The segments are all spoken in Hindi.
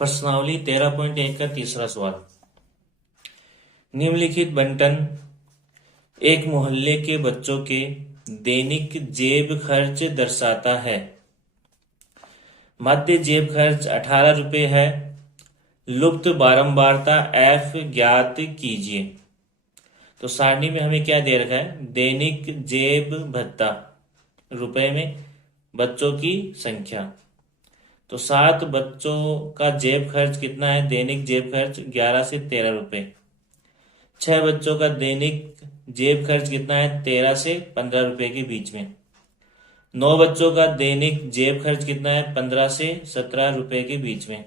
प्रश्नावली 13.1 का तीसरा सवाल। निम्नलिखित बंटन एक मोहल्ले के बच्चों के दैनिक जेब खर्च दर्शाता है। माध्य जेब खर्च 18 रुपये है। लुप्त बारंबारता F ज्ञात कीजिए। तो सारणी में हमें क्या दे रखा है? दैनिक जेब भत्ता रुपए में, बच्चों की संख्या। तो 7 बच्चों का जेब खर्च कितना है? दैनिक जेब खर्च 11 से 13 रुपये। 6 बच्चों का दैनिक जेब खर्च कितना है? 13 से 15 रुपये के बीच में। 9 बच्चों का दैनिक जेब खर्च कितना है? 15 से 17 रुपये के बीच में।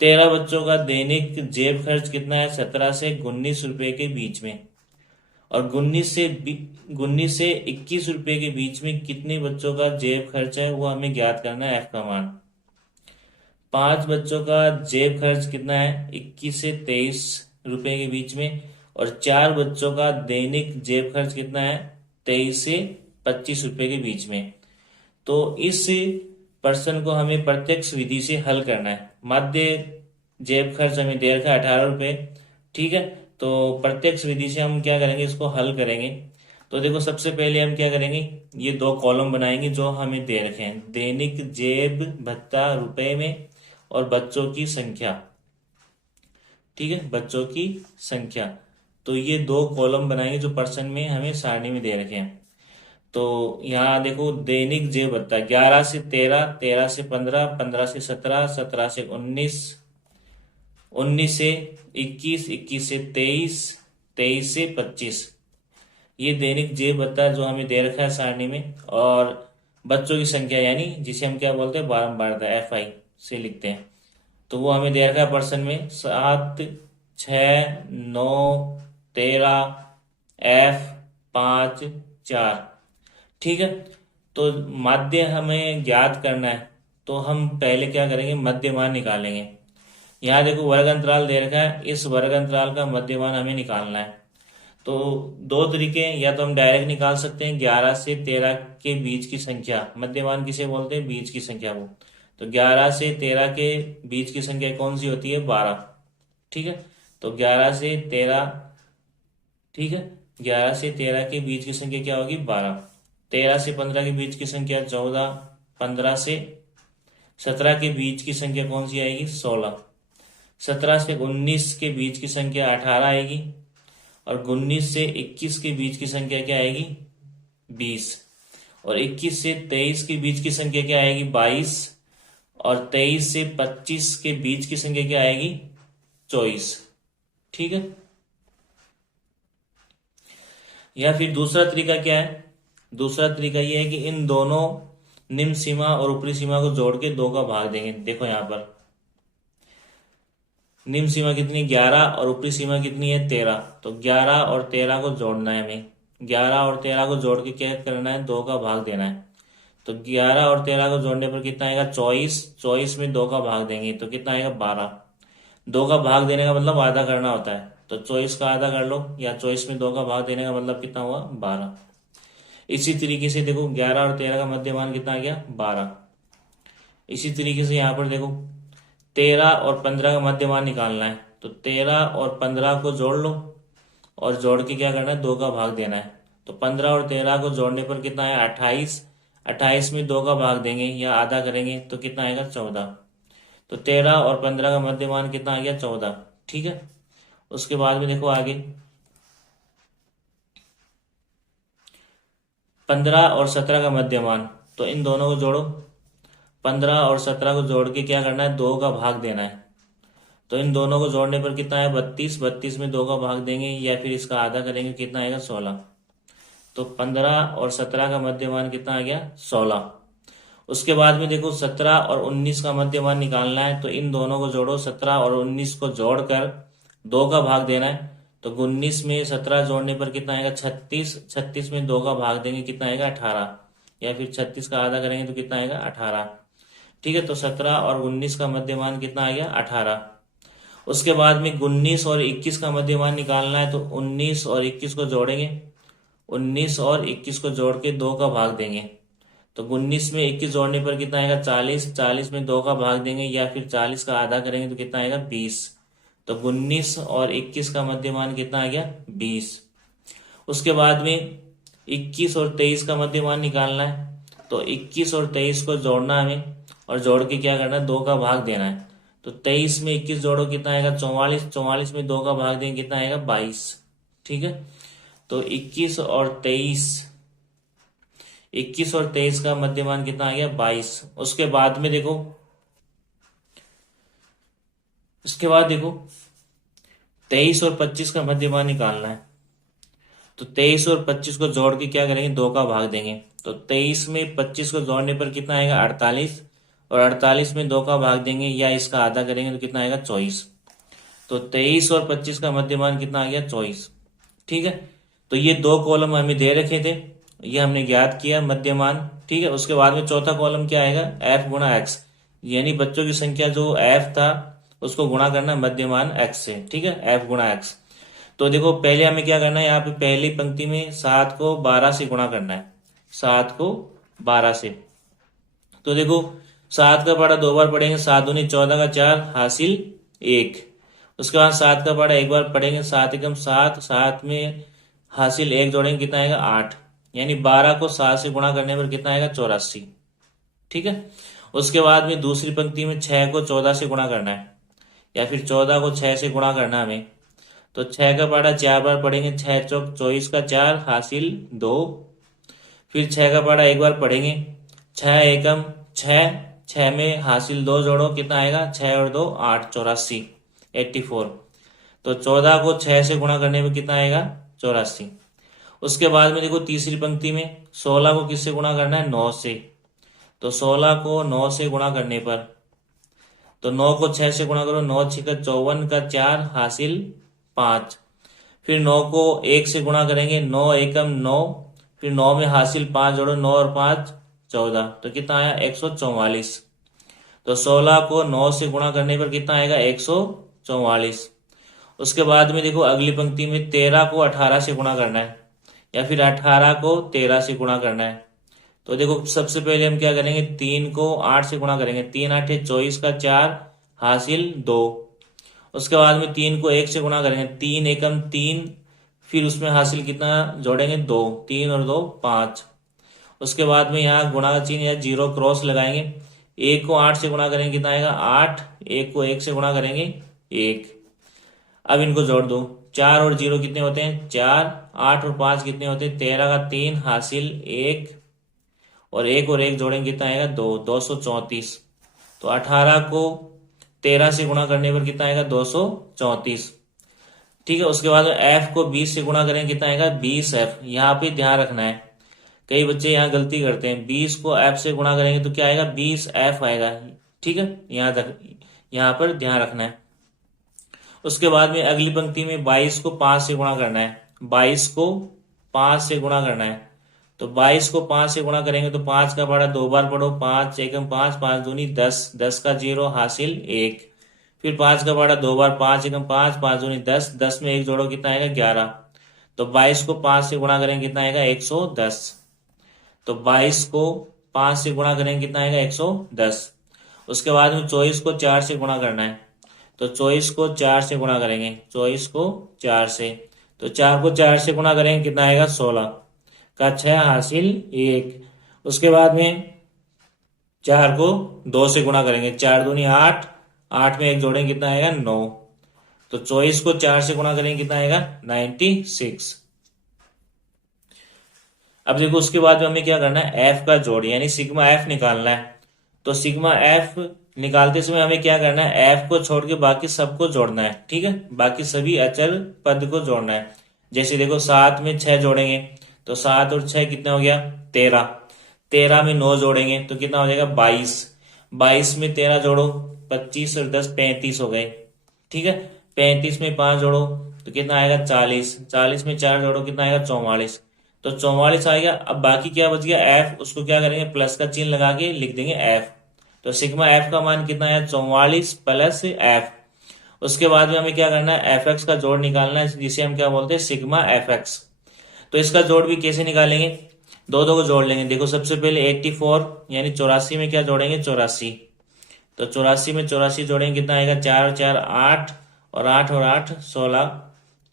13 बच्चों का दैनिक जेब खर्च कितना है? 17 से 19 रुपये के बीच में। और 19 से 21 रुपये के बीच में कितने बच्चों का जेब खर्च है वो हमें ज्ञात करना है, F का मान। 5 बच्चों का जेब खर्च कितना है? 21 से 23 रुपये के बीच में। और 4 बच्चों का दैनिक जेब खर्च कितना है? 23 से 25 रुपये के बीच में। तो इस प्रश्न को हमें प्रत्यक्ष विधि से हल करना है। माध्य जेब खर्च हमें दे रखा है 18 रुपये, ठीक है। तो प्रत्यक्ष विधि से हम क्या करेंगे? इसको हल करेंगे। तो देखो, सबसे पहले हम क्या करेंगे? ये 2 कॉलम बनाएंगे जो हमें दे रखे हैं, दैनिक जेब भत्ता रुपए में और बच्चों की संख्या, ठीक है, बच्चों की संख्या। तो ये 2 कॉलम बनाएंगे जो प्रश्न में हमें सारणी में दे रखे हैं। तो यहाँ देखो, दैनिक जेब भत्ता 11 से 13, 13 से 15, 15 से 17, 17 से 19, 19 से 21, 21 से 23, 23 से 25। ये दैनिक जेब भत्ता जो हमें दे रखा है सारणी में। और बच्चों की संख्या यानी जिसे हम क्या बोलते हैं? बारंबारता, FI से लिखते हैं। तो वो हमें दे रखा है प्रश्न में 7, 6, 9, 13, F 5, 4, ठीक है। तो माध्य हमें ज्ञात करना है, तो हम पहले क्या करेंगे? मध्यमान निकालेंगे। यहाँ देखो, वर्ग अंतराल दे रखा है, इस वर्ग अंतराल का मध्यमान हमें निकालना है। तो 2 तरीके हैं, या तो हम डायरेक्ट निकाल सकते हैं 11 से 13 के बीच की संख्या। मध्यमान किसे बोलते हैं? बीच की संख्या को। तो 11 से 13 के बीच की संख्या कौन सी होती है? 12, ठीक है। तो 11 से 13, ठीक है, 11 से 13 के बीच की संख्या क्या होगी? 12। 13 से 15 के बीच की संख्या 14। 15 से 17 के बीच की संख्या कौन सी आएगी? 16। 17 से 19 के बीच की संख्या 18 आएगी। और 19 से 21 के बीच की संख्या क्या आएगी? 20। और 21 से 23 के बीच की संख्या क्या आएगी? 22। और 23 से 25 के बीच की संख्या क्या आएगी? 24, ठीक है। या फिर दूसरा तरीका क्या है? दूसरा तरीका ये है कि इन दोनों निम्न सीमा और ऊपरी सीमा को जोड़ के 2 का भाग देंगे। देखो यहाँ पर निम्न सीमा कितनी? 11 और ऊपरी सीमा कितनी है? 13। तो 11 और 13 को जोड़ना है हमें। 11 और 13 को जोड़ के क्या करना है? 2 का भाग देना है। तो 11 और 13 को जोड़ने पर कितना आएगा? 24। 24 में 2 का भाग देंगे तो कितना आएगा? 12। 2 का भाग देने का मतलब आधा करना होता है। तो 24 का आधा कर लो, या 24 में 2 का भाग देने का मतलब कितना हुआ? 12। इसी तरीके से देखो, 11 और 13 का मध्यमान कितना आ गया? 12। इसी तरीके से यहाँ पर देखो, 13 और 15 का मध्यमान निकालना है। तो 13 और 15 को जोड़ लो, और जोड़ के क्या करना है? 2 का भाग देना है। तो 15 और 13 को जोड़ने पर कितना है? 28। 28 में 2 का भाग देंगे या आधा करेंगे तो कितना आएगा? 14। तो 13 और 15 का मध्यमान कितना आ गया? 14, ठीक है। उसके बाद में देखो आगे, 15 और 17 का मध्यमान, तो इन दोनों को जोड़ो। 15 और 17 को जोड़ के क्या करना है? 2 का भाग देना है। तो इन दोनों को जोड़ने पर कितना है? 32। 32 में 2 का भाग देंगे या फिर इसका आधा करेंगे, कितना आएगा? 16। तो 15 और 17 का मध्यमान कितना आ गया? 16। उसके बाद में देखो, 17 और 19 का मध्यमान निकालना है। तो इन दोनों को जोड़ो, 17 और 19 को जोड़कर 2 का भाग देना है। तो 19 में 17 जोड़ने पर कितना आएगा? 36। 36 में 2 का भाग देंगे, कितना आएगा? 18। या फिर 36 का आधा करेंगे तो कितना आएगा? 18, ठीक है। तो 17 और 19 का मध्यमान कितना आ गया? 18। उसके बाद में 19 और 21 का मध्यमान निकालना है। तो 19 और 21 को जोड़ेंगे। 19 और 21 को जोड़ के 2 का भाग देंगे। तो 19 में 21 जोड़ने पर कितना आएगा 40, 40 में 2 का भाग देंगे या फिर 40 का आधा करेंगे तो कितना आएगा 20। तो 19 और 21 का मध्यमान कितना आ गया 20। उसके बाद में 21 और 23 का मध्यमान निकालना है। तो 21 और 23 को जोड़ना हमें, और जोड़ के क्या करना है 2 का भाग देना है। तो 23 में 21 जोड़ो कितना आएगा 44, 44 में 2 का भाग देंगे कितना आएगा 22। ठीक है, तो 21 और 23 का मध्यमान कितना आ गया 22। उसके बाद देखो 23 और 25 का मध्यमान निकालना है। तो 23 और 25 को जोड़ के क्या करेंगे 2 का भाग देंगे। तो 23 में 25 को जोड़ने पर कितना आएगा 48, और 48 में 2 का भाग देंगे या इसका आधा करेंगे तो कितना आएगा 24। तो 23 और 25 का मध्यमान कितना आ गया 24। ठीक है, तो ये 2 कॉलम हमें दे रखे थे, ये हमने ज्ञात किया मध्यमान। ठीक है, उसके बाद में चौथा कॉलम क्या आएगा f गुणा x, यानी बच्चों की संख्या जो f था उसको गुणा करना मध्यमान x से। ठीक है, f गुणा x। तो देखो पहले हमें क्या करना है, यहाँ पे पहली पंक्ति में 7 को 12 से गुणा करना है, 7 को 12 से। तो देखो 7 का पढ़ा 2 बार पढ़ेंगे, 7 दूनी 14 का 4 हासिल 1। उसके बाद 7 का पढ़ा 1 बार पढ़ेंगे, 7 एकम 7, 7 में हासिल 1 जोड़ेंगे कितना आएगा 8, यानी 12 को 7 से गुणा करने पर कितना आएगा 84। ठीक है, उसके बाद में दूसरी पंक्ति में 6 को 14 से गुणा करना है, या फिर 14 को 6 से गुणा करना है हमें। तो 6 का पढ़ा 4 बार पढ़ेंगे, 6 चौक 24 का 4 हासिल 2। फिर 6 का पढ़ा 1 बार पढ़ेंगे, 6 एकम 6, 6 में हासिल 2 जोड़ो कितना आएगा 6 और 2 8, 84, 84। तो 14 को 6 से गुणा करने में कितना आएगा 84। उसके बाद में देखो तीसरी पंक्ति में 16 को किससे गुणा करना है 9 से। तो 16 को 9 से गुणा करने पर, तो 9 को 6 से गुणा करो, 9 6 का 54 का 4 हासिल 5। फिर 9 को 1 से गुणा करेंगे, 9 एकम 9, फिर 9 में हासिल 5 जोड़ो, 9 और 5 14, तो कितना आया 144। तो 16 को 9 से गुणा करने पर कितना आएगा 144। उसके बाद में देखो अगली पंक्ति में 13 को 18 से गुणा करना है, या फिर 18 को 13 से गुणा करना है। तो देखो सबसे पहले हम क्या करेंगे 3 को 8 से गुणा करेंगे, 3 8 24 का 4 हासिल 2। उसके बाद में 3 को 1 से गुणा करेंगे, 3 एकम 3, फिर उसमें हासिल कितना जोड़ेंगे 2, 3 और 2 5। उसके बाद में यहाँ गुणा का चिन्ह या जीरो क्रॉस लगाएंगे, 1 को 8 से गुणा करेंगे कितना आएगा 8, 1 को 1 से गुणा करेंगे 1। अब इनको जोड़ दो, 4 और 0 कितने होते हैं 4, 8 और 5 कितने होते हैं 13 का 3 हासिल 1, और 1 और 1 जोड़ेंगे कितना आएगा 2, 234। तो 18 को 13 से गुणा करने पर कितना आएगा 234। ठीक है, उसके बाद f को 20 से गुणा करेंगे कितना आएगा 20f। यहाँ पे ध्यान रखना है, कई बच्चे यहाँ गलती करते हैं, 20 को f से गुणा करेंगे तो क्या आएगा 20f आएगा। ठीक है, यहाँ पर ध्यान रखना है। उसके बाद में अगली पंक्ति में 22 को 5 से गुणा करना है, 22 को 5 से गुणा करना है। तो 22 को 5 से गुणा करेंगे तो 5 का पढ़ा 2 बार पढ़ो, 5 एकम 5, 5 दूनी 10, 10 का 0 हासिल 1। फिर 5 का पढ़ा 2 बार, 5 एकम 5, 5 दूनी 10, 10 में 1 जोड़ो कितना आएगा 11। तो 22 को 5 से गुणा करेंगे कितना आएगा 110। तो 22 को 5 से गुणा करेंगे कितना आएगा 110। उसके बाद में 24 को 4 से गुणा करना है, तो 24 को 4 से गुणा करेंगे, 24 को 4 से। तो 4 को 4 से गुणा करेंगे कितना आएगा 16 का 6 हासिल 1। उसके बाद में 4 को 2 से गुणा करेंगे, 4 दूनी 8, 8 में 1 जोड़ेंगे कितना आएगा 9। तो 24 को 4 से गुणा करेंगे कितना आएगा 96। अब देखो उसके बाद में हमें क्या करना है f का जोड़ यानी सिग्मा f निकालना है। तो सिग्मा f निकालते समय हमें क्या करना है f को छोड़ के बाकी सबको जोड़ना है। ठीक है, बाकी सभी अचर पद को जोड़ना है। जैसे देखो 7 में 6 जोड़ेंगे तो 7 और 6 कितना हो गया 13, 13 में 9 जोड़ेंगे तो कितना हो जाएगा 22, 22 में 13 जोड़ो 25 और 10 35 हो गए। ठीक है, 35 में 5 जोड़ो तो कितना आएगा 40, 40 में 4 जोड़ो कितना आएगा 44। तो 44 आ गया। अब बाकी क्या बच गया f, उसको क्या करेंगे प्लस का चिन्ह लगा के लिख देंगे f। तो सिग्मा f का मान कितना है 44 प्लस f। उसके बाद में हमें क्या करना है fx का जोड़ निकालना है, जिसे हम क्या बोलते हैं सिग्मा fx। तो इसका जोड़ भी कैसे निकालेंगे, दो दो को जोड़ लेंगे। देखो सबसे पहले 84 यानी 84 में क्या जोड़ेंगे, 84। तो 84 में 84 जोड़ेंगे, कितना आएगा, 4 और 4 8, और 8 और 8 16,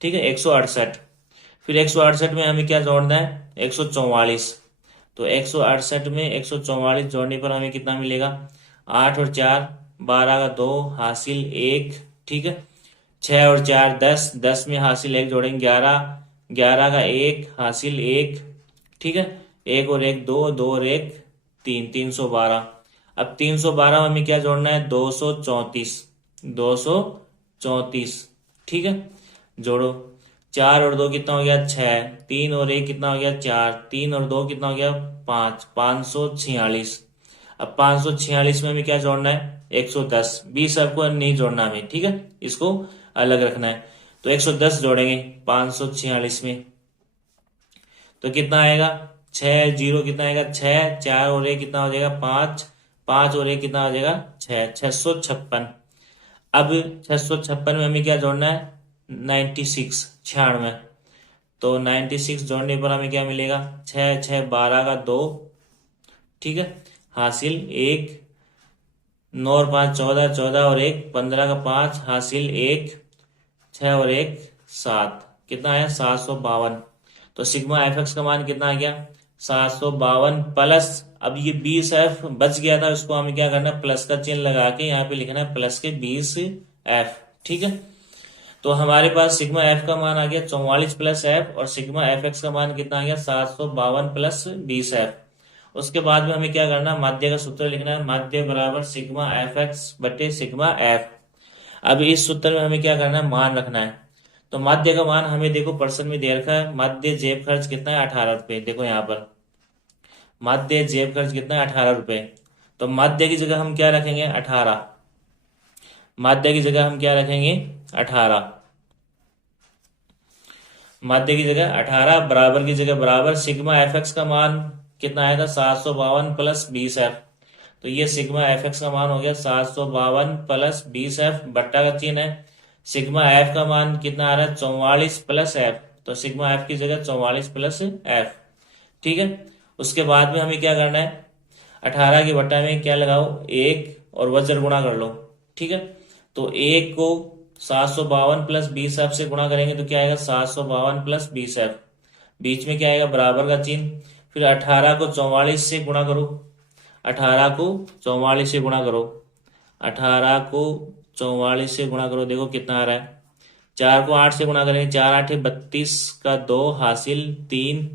ठीक है, 168। फिर 168 में हमें क्या जोड़ना है, 144। तो 168 में 144 जोड़ने पर हमें कितना मिलेगा, 8 और 4 12 का 2 हासिल 1, ठीक है। 6 और 4 10, 10 में हासिल 1 जोड़ेंगे 11, 11 का 1 हासिल 1, ठीक है। 1 और 1 2, 2 और 1 3, 312। अब 312 में हमें क्या जोड़ना है, 234, 234, ठीक है। जोड़ो, 4 और 2 कितना हो गया, 6, 3 और 1 कितना हो गया, 4, 3 और 2 कितना हो गया, 5, 546। अब 546 में हमें क्या जोड़ना है, 110। 20 आपको नहीं जोड़ना हमें, ठीक है, इसको अलग रखना है। तो 110 जोड़ेंगे 546 में, तो कितना आएगा, 6 जीरो कितना आएगा, 6, 4 और 1 कितना हो जाएगा, 5, 5 और 1 कितना हो जाएगा, 6, 656। अब 656 में हमें क्या जोड़ना है, 96, 96। तो 96 जोड़ने पर हमें क्या मिलेगा, 6 6 12 का 2, ठीक है, हासिल 1, 9 और 5 14, 14 और 1 15 का 5 हासिल 1, 6 और 1 7, कितना आया, 752। तो सिग्मा एफ एक्स का मान कितना आ गया, 752 प्लस, अब ये 20 एफ बच गया था, उसको हमें क्या करना है, प्लस का चिन्ह लगा के यहाँ पे लिखना है प्लस के 20 एफ, ठीक है। तो हमारे पास सिग्मा एफ का मान आ गया 44 प्लस एफ, और सिग्मा एफ एक्स का मान कितना आ गया, 752 प्लस 20 एफ। उसके बाद में हमें क्या करना है, माध्य का सूत्र लिखना है, माध्य बराबर सिग्मा एफ एक्स बटे सिग्मा एफ। अब इस सूत्र में हमें क्या करना है, मान रखना है। तो माध्य का मान हमें देखो पर्सन में दे रखा है, माध्य जेब खर्च कितना है, 18 रुपए। देखो यहाँ पर माध्य जेब खर्च कितना है, 18 रुपए। तो माध्य की जगह हम क्या रखेंगे, 18। माध्य की जगह हम क्या रखेंगे, 18। माध्य की जगह 18, बराबर की जगह बराबर, सिग्मा एफ एक्स का मान कितना आया था, 752 प्लस 20 एफ। तो ये सिग्मा एफ एक्स का मान हो गया 752 प्लस 20 एफ, बट्टा का चिन्ह है। सिग्मा एफ का मान कितना आ रहा है, 44 प्लस एफ। तो सिग्मा एफ की जगह 44 प्लस एफ, ठीक है। उसके बाद में हमें क्या करना है, 18 के बट्टा में क्या लगाओ, 1 और वज्र गुणा कर लो, ठीक है। तो 1 को 752 प्लस 20 एफ से गुणा करेंगे तो क्या आएगा, 752 प्लस 20 एफ। बीच में क्या आएगा, बराबर का चिन्ह। फिर 18 को 44 से गुणा करो, 18 को 44 से गुणा करो, 18 को 44 से गुणा करो, देखो कितना आ रहा है। 4 को 8 से गुणा करेंगे, 4 8 32 का 2 हासिल 3।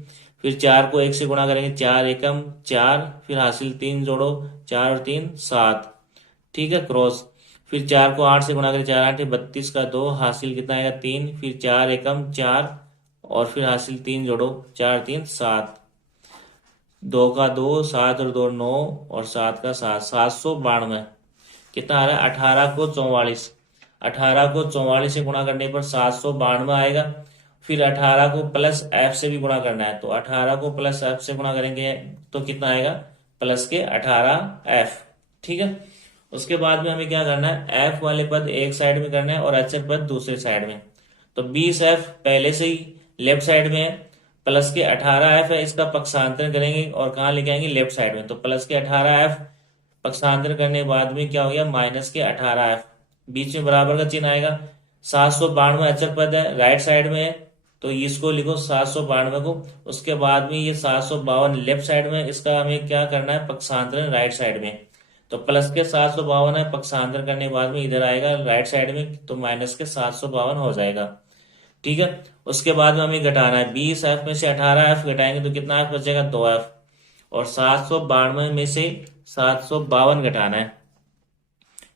फिर 4 को 1 से गुणा करेंगे, 4 एकम 4, फिर हासिल 3 जोड़ो, 4 और 3 7, ठीक है, क्रॉस। फिर 4 को 8 से गुणा करें, 4 8 32 का 2 हासिल कितना आएगा, 3। फिर 4 एकम 4, और फिर हासिल 3 जोड़ो, 4 3 7, 2 का 2 7 और 2 9, और 7 का 7, 792। कितना आ रहा है, 18 को 44, 18 को 44 से गुणा करने पर 792 आएगा। फिर 18 को प्लस एफ से भी गुणा करना है, तो 18 को प्लस एफ से गुणा करेंगे तो कितना आएगा, प्लस के 18 एफ, ठीक है। उसके बाद में हमें क्या करना है, एफ वाले पद एक साइड में करना है और एच पद दूसरे साइड में। तो 20 एफ पहले से ही लेफ्ट साइड में है, प्लस के 18 एफ है, इसका पक्षांतर करेंगे और कहाँ लेके आएंगे, लेफ्ट साइड में। तो प्लस के 18 एफ पक्षांतर करने के बाद में क्या हो गया, माइनस के 18 एफ। बीच में बराबर का चिन्ह आएगा। 792 अचर पद है, राइट साइड में है, तो इसको लिखो 792 को। उसके बाद में ये 752 लेफ्ट साइड में, इसका हमें क्या करना है, पक्षांतरण राइट साइड में। तो प्लस के 752 है, पक्षांतर करने के बाद में इधर आएगा राइट साइड में, तो माइनस के 752 हो जाएगा, ठीक है। उसके बाद में हमें घटाना है, 20 एफ में से 18 एफ घटाएंगे तो कितना एफ बचेगा, 2 एफ। और 792 में से 752 घटाना है,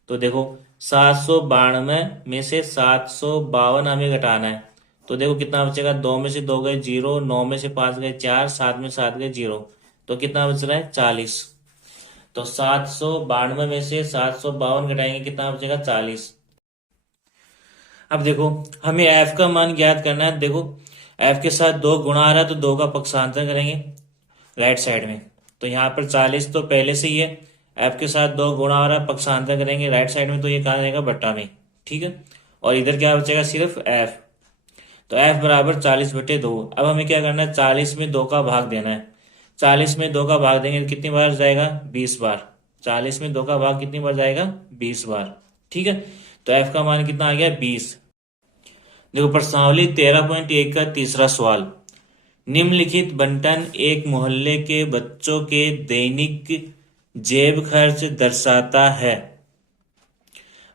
तो देखो 792 में से 752 हमें घटाना है, तो देखो कितना बचेगा, 2 में से 2 गए 0, 9 में से 5 गए 4, 7 में 7 गए 0, तो कितना बच रहा है, 40। तो 792 में से 752 घटाएंगे, कितना बचेगा, 40। अब देखो हमें एफ का मान ज्ञात करना है। देखो एफ के साथ 2 गुणा आ रहा है, तो 2 का पक्षांतर करेंगे राइट साइड में। तो यहाँ पर 40 तो पहले से ही है, एफ के साथ 2 गुणा आ रहा है, पक्षांतर करेंगे राइट साइड में, तो ये कहाँ रहेगा, बट्टा में, ठीक है। और इधर क्या बचेगा, सिर्फ एफ। तो एफ बराबर 40 बटे 2। अब हमें क्या करना है, 40 में 2 का भाग देना है। 40 में 2 का भाग देंगे तो कितनी बार जाएगा? 20 बार। 40 में 2 का भाग कितनी बार जाएगा? 20 बार। ठीक है, तो एफ का मान कितना आ गया? 20। देखो प्रश्नावली 13.1 का तीसरा सवाल, निम्नलिखित बंटन एक मोहल्ले के बच्चों के दैनिक जेब खर्च दर्शाता है।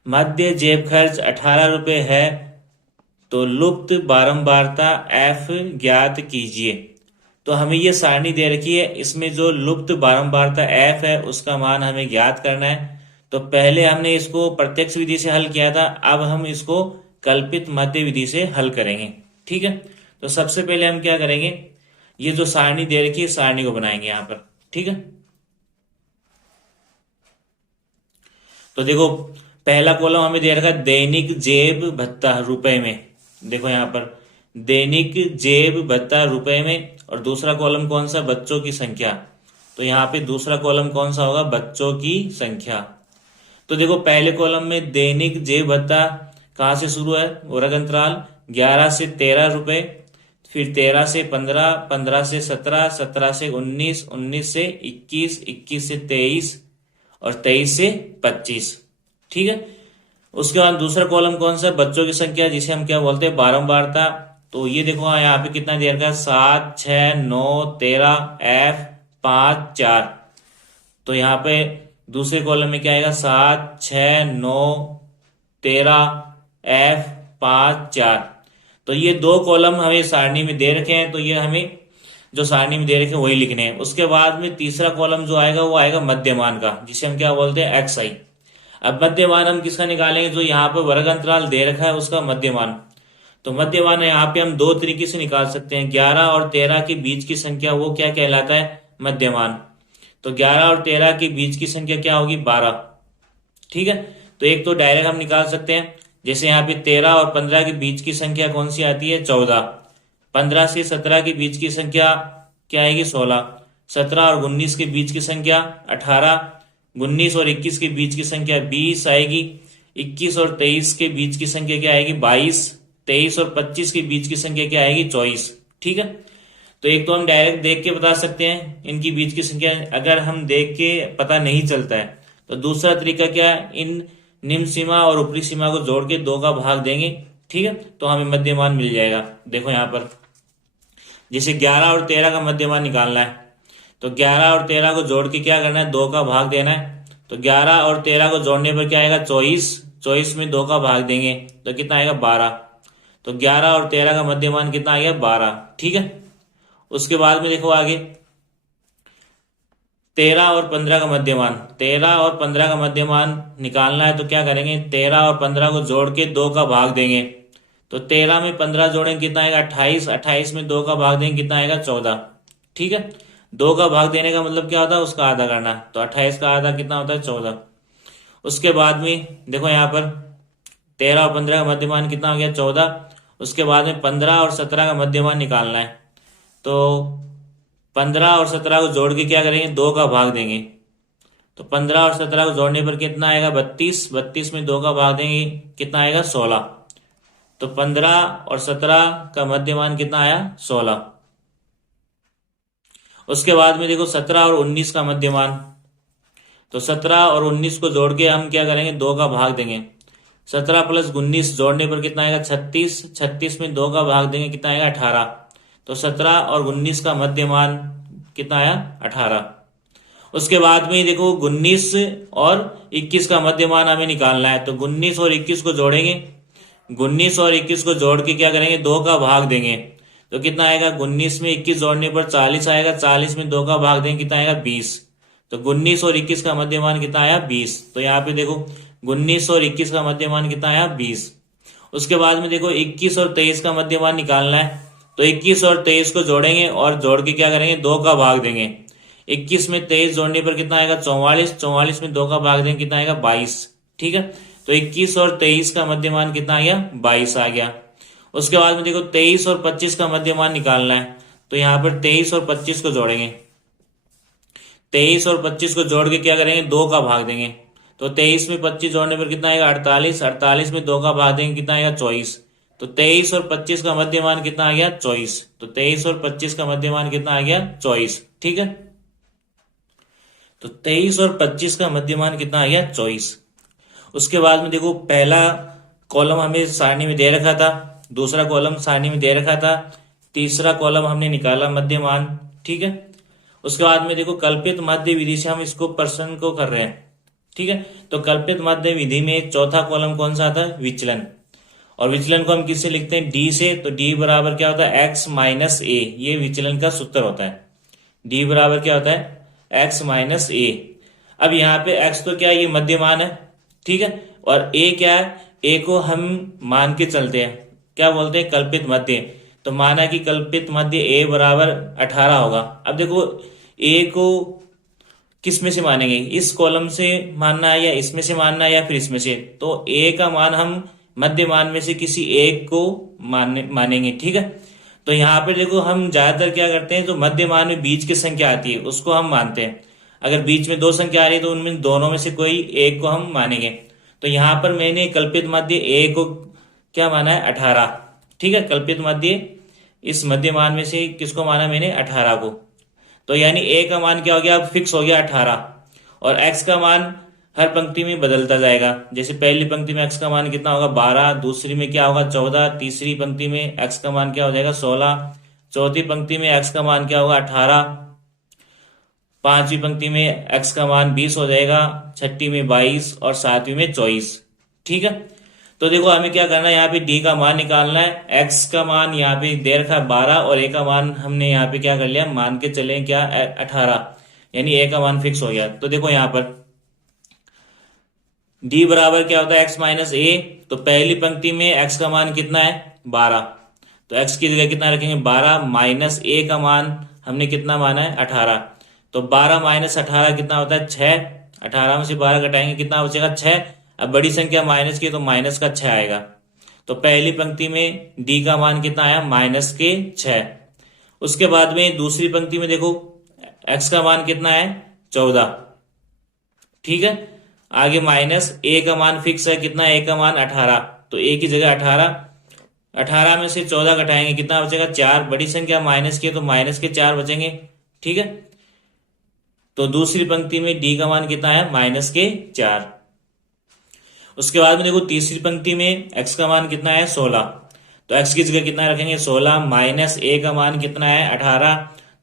मध्य जेब खर्च 18 रुपये है, तो लुप्त बारंबारता एफ ज्ञात कीजिए। तो हमें ये सारणी दे रखी है, इसमें जो लुप्त बारंबारता एफ है उसका मान हमें ज्ञात करना है। तो पहले हमने इसको प्रत्यक्ष विधि से हल किया था, अब हम इसको कल्पित मध्य विधि से हल करेंगे। ठीक है, तो सबसे पहले हम क्या करेंगे, ये जो सारणी दे रखी है सारणी को बनाएंगे यहां पर। ठीक है, तो देखो पहला कॉलम हमें दे रखा है दैनिक जेब भत्ता रुपए में। देखो यहां पर दैनिक जेब भत्ता रुपए में, और दूसरा कॉलम कौन सा? बच्चों की संख्या। तो यहाँ पे दूसरा कॉलम कौन सा होगा? बच्चों की संख्या। तो देखो पहले कॉलम में दैनिक जेब भत्ता कहां से शुरू है? वर्ग अंतराल 11 से 13 रुपए, फिर 13 से 15, 15 से 17, 17 से 19, 19 से 21, 21 से 23 और 23 से 25। ठीक है, उसके बाद दूसरा कॉलम कौन सा? बच्चों की संख्या, जिसे हम क्या बोलते हैं? बारंबारता। तो ये देखो यहाँ पे कितना दे रखा है? 7, 6, 9, 13, एफ 5, 4। तो यहाँ पे दूसरे कॉलम में क्या आएगा? 7, 6, 9, 13, एफ 5, 4। तो ये दो कॉलम हमें सारणी में दे रखे हैं, तो ये हमें जो सारणी में दे रखे हैं वही लिखने हैं। उसके बाद में तीसरा कॉलम जो आएगा वो आएगा मध्यमान का, जिसे हम क्या बोलते हैं? एक्स आई। अब मध्यमान हम किसका निकालेंगे? जो यहाँ पे वर्ग अंतराल दे रखा है उसका मध्यमान। तो मध्यमान यहाँ पे हम दो तरीके से निकाल सकते हैं। 11 और 13 के बीच की संख्या वो क्या कहलाता है? मध्यमान। तो 11 और 13 के बीच की संख्या क्या होगी? 12। ठीक है, तो एक तो डायरेक्ट हम निकाल सकते हैं, जैसे यहाँ पे 13 और 15 के बीच की संख्या कौन सी आती है? 14। 15 से 17 के बीच की संख्या क्या आएगी? 16। 17 और 19 के बीच की संख्या 18। 19 और 21 के बीच की संख्या 20 आएगी। 21 और 23 के बीच की संख्या क्या आएगी? 22। 23 और 25 के बीच की संख्या क्या आएगी? 24। ठीक है, तो एक तो हम डायरेक्ट देख के बता सकते हैं इनकी बीच की संख्या। अगर हम देख के पता नहीं चलता है तो दूसरा तरीका क्या है? इन निम्न सीमा और ऊपरी सीमा को जोड़ के 2 का भाग देंगे। ठीक है, तो हमें मध्यमान मिल जाएगा। देखो यहाँ पर जैसे 11 और 13 का मध्यमान निकालना है, तो 11 और 13 को जोड़ के क्या करना है? 2 का भाग देना है। तो 11 और 13 को जोड़ने पर क्या आएगा? 24। 24 में 2 का भाग देंगे तो कितना आएगा? 12। तो 11 और 13 का मध्यमान कितना आ गया? 12। ठीक है, उसके बाद में देखो आगे 13 और 15 का मध्यमान। 13 और 15 का मध्यमान निकालना है तो क्या करेंगे? 13 और 15 को जोड़ के 2 का भाग देंगे। तो 13 में 15 जोड़ेंगे कितना आएगा? 28। 28 में 2 का भाग देंगे कितना आएगा? 14। ठीक है, 2 का भाग देने का मतलब क्या होता है? उसका आधा करना। तो 28 का आधा कितना होता है? 14। उसके बाद में देखो यहाँ पर 13 और 15 का मध्यमान कितना हो गया? 14। उसके बाद में 15 और 17 का मध्यमान निकालना है, तो 15 और 17 को जोड़ के क्या करेंगे? 2 का भाग देंगे। तो 15 और 17 को जोड़ने पर कितना आएगा? 32। 32 में 2 का भाग देंगे कितना आएगा? 16। तो 15 और 17 का मध्यमान कितना आया? 16। उसके बाद में देखो 17 और 19 का मध्यमान। तो 17 और 19 को जोड़ के हम क्या करेंगे? 2 का भाग देंगे। 17 प्लस 19 जोड़ने पर कितना आएगा? 36। 36 में 2 का भाग देंगे कितना आएगा? 18। तो 17 और 19 का मध्यमान कितना आया? 18। उसके बाद में देखो 19 और 21 का मध्यमान हमें निकालना है, तो 19 और 21 को जोड़ेंगे। 19 और 21 को जोड़ के क्या करेंगे? 2 का भाग देंगे। तो कितना आएगा? 19 में 21 जोड़ने पर 40 आएगा। 40 में 2 का भाग देंगे कितना आएगा? 20। तो 19 और 21 का मध्यमान कितना आया? 20। तो यहाँ पे देखो 19 और 21 का मध्यमान कितना आया? 20। उसके बाद में देखो 21 और 23 का मध्यमान निकालना है, तो 21 और 23 को जोड़ेंगे और जोड़ के क्या करेंगे? 2 का भाग देंगे। 21 में 23 जोड़ने पर कितना आएगा? 44। 44 में 2 का भाग देंगे कितना आएगा? 22। ठीक है, तो 21 और 23 का मध्यमान कितना आ गया? 22 आ गया। उसके बाद में देखो 23 और 25 का मध्यमान निकालना है, तो यहाँ पर 23 और 25 को जोड़ेंगे। 23 और 25 को जोड़ के क्या करेंगे? 2 का भाग देंगे। तो 23 में 25 जोड़ने पर कितना आएगा? 48। 48 में 2 का भाग देंगे कितना आएगा? 24। तो 23 और 25 का मध्यमान कितना आ गया? 24। तो 23 और 25 का मध्यमान कितना आ गया? 24। ठीक है। तो 23 और 25 का मध्यमान कितना आ गया 24। उसके बाद में देखो पहला कॉलम हमें सारणी में दे रखा था, दूसरा कॉलम सारणी में दे रखा था, तीसरा कॉलम हमने निकाला मध्यमान, ठीक है। उसके बाद में देखो कल्पित मध्य विधि से हम इसको प्रश्न को कर रहे हैं, ठीक है। तो कल्पित मध्य विधि में चौथा कॉलम कौन सा आता है, विचलन। और विचलन को हम किससे लिखते हैं, डी से। तो डी बराबर क्या होता है, एक्स माइनस ए, ये विचलन का सूत्र होता है। डी बराबर क्या होता है, एक्स माइनस ए। अब यहाँ पे एक्स तो क्या है, ये मध्यमान है, ठीक है। और ए क्या है, ए को हम मान के चलते हैं, क्या बोलते हैं, कल्पित मध्य। तो माना कि कल्पित मध्य ए बराबर 18 होगा। अब देखो ए को किस में से मानेंगे, इस कॉलम से मानना है या इसमें से मानना है या फिर इसमें से। तो ए का मान हम मध्यमान में से किसी एक को मानेंगे, ठीक है। तो यहाँ पे देखो हम ज्यादातर क्या करते हैं, जो मध्यमान में बीच की संख्या आती है उसको हम मानते हैं। अगर बीच में दो संख्या आ रही है तो उनमें दोनों में से कोई एक को हम मानेंगे। तो यहाँ पर मैंने कल्पित मध्य ए को क्या माना है, 18, ठीक है। कल्पित मध्य इस मध्यमान में से किसको माना मैंने, 18 को। तो यानी ए का मान क्या हो गया, अब फिक्स हो गया 18। और एक्स का मान हर पंक्ति में बदलता जाएगा। जैसे पहली पंक्ति में एक्स का मान कितना होगा 12, दूसरी में क्या होगा 14, तीसरी पंक्ति में एक्स का मान क्या हो जाएगा 16, चौथी पंक्ति में एक्स का मान क्या होगा 18, पांचवी पंक्ति में एक्स का मान 20 हो जाएगा, छठी में 22 और सातवीं में 24, ठीक है। तो देखो हमें क्या करना है, यहाँ पे डी का मान निकालना है। एक्स का मान यहाँ पे दे रखा है 12 और ए का मान हमने यहाँ पे क्या कर लिया, मान के चले क्या 18, यानी ए का मान फिक्स हो गया। तो देखो यहाँ पर डी बराबर क्या होता है, एक्स माइनस ए। तो पहली पंक्ति में एक्स का मान कितना है 12, तो एक्स की जगह कितना रखेंगे 12, माइनस ए का मान हमने कितना माना है 18। तो 12 माइनस 18 कितना होता है 6, 18 में से 12 घटाएंगे कितना बचेगा 6। अब बड़ी संख्या माइनस की तो माइनस का 6 आएगा। तो पहली पंक्ति में डी का मान कितना आया माइनस के 6। उसके बाद में दूसरी पंक्ति में देखो एक्स का मान कितना है 14, ठीक है। आगे माइनस ए का मान फिक्स है, कितना ए का मान 18, तो ए की जगह 18, 18 में से 14 घटाएंगे कितना बचेगा 4, बड़ी संख्या माइनस की तो माइनस के 4 बचेंगे, ठीक है। तो दूसरी पंक्ति में डी का मान कितना है माइनस के 4। उसके बाद में देखो तीसरी पंक्ति में एक्स का मान कितना है 16, तो एक्स की जगह कितना रखेंगे 16, माइनस ए का मान कितना है 18,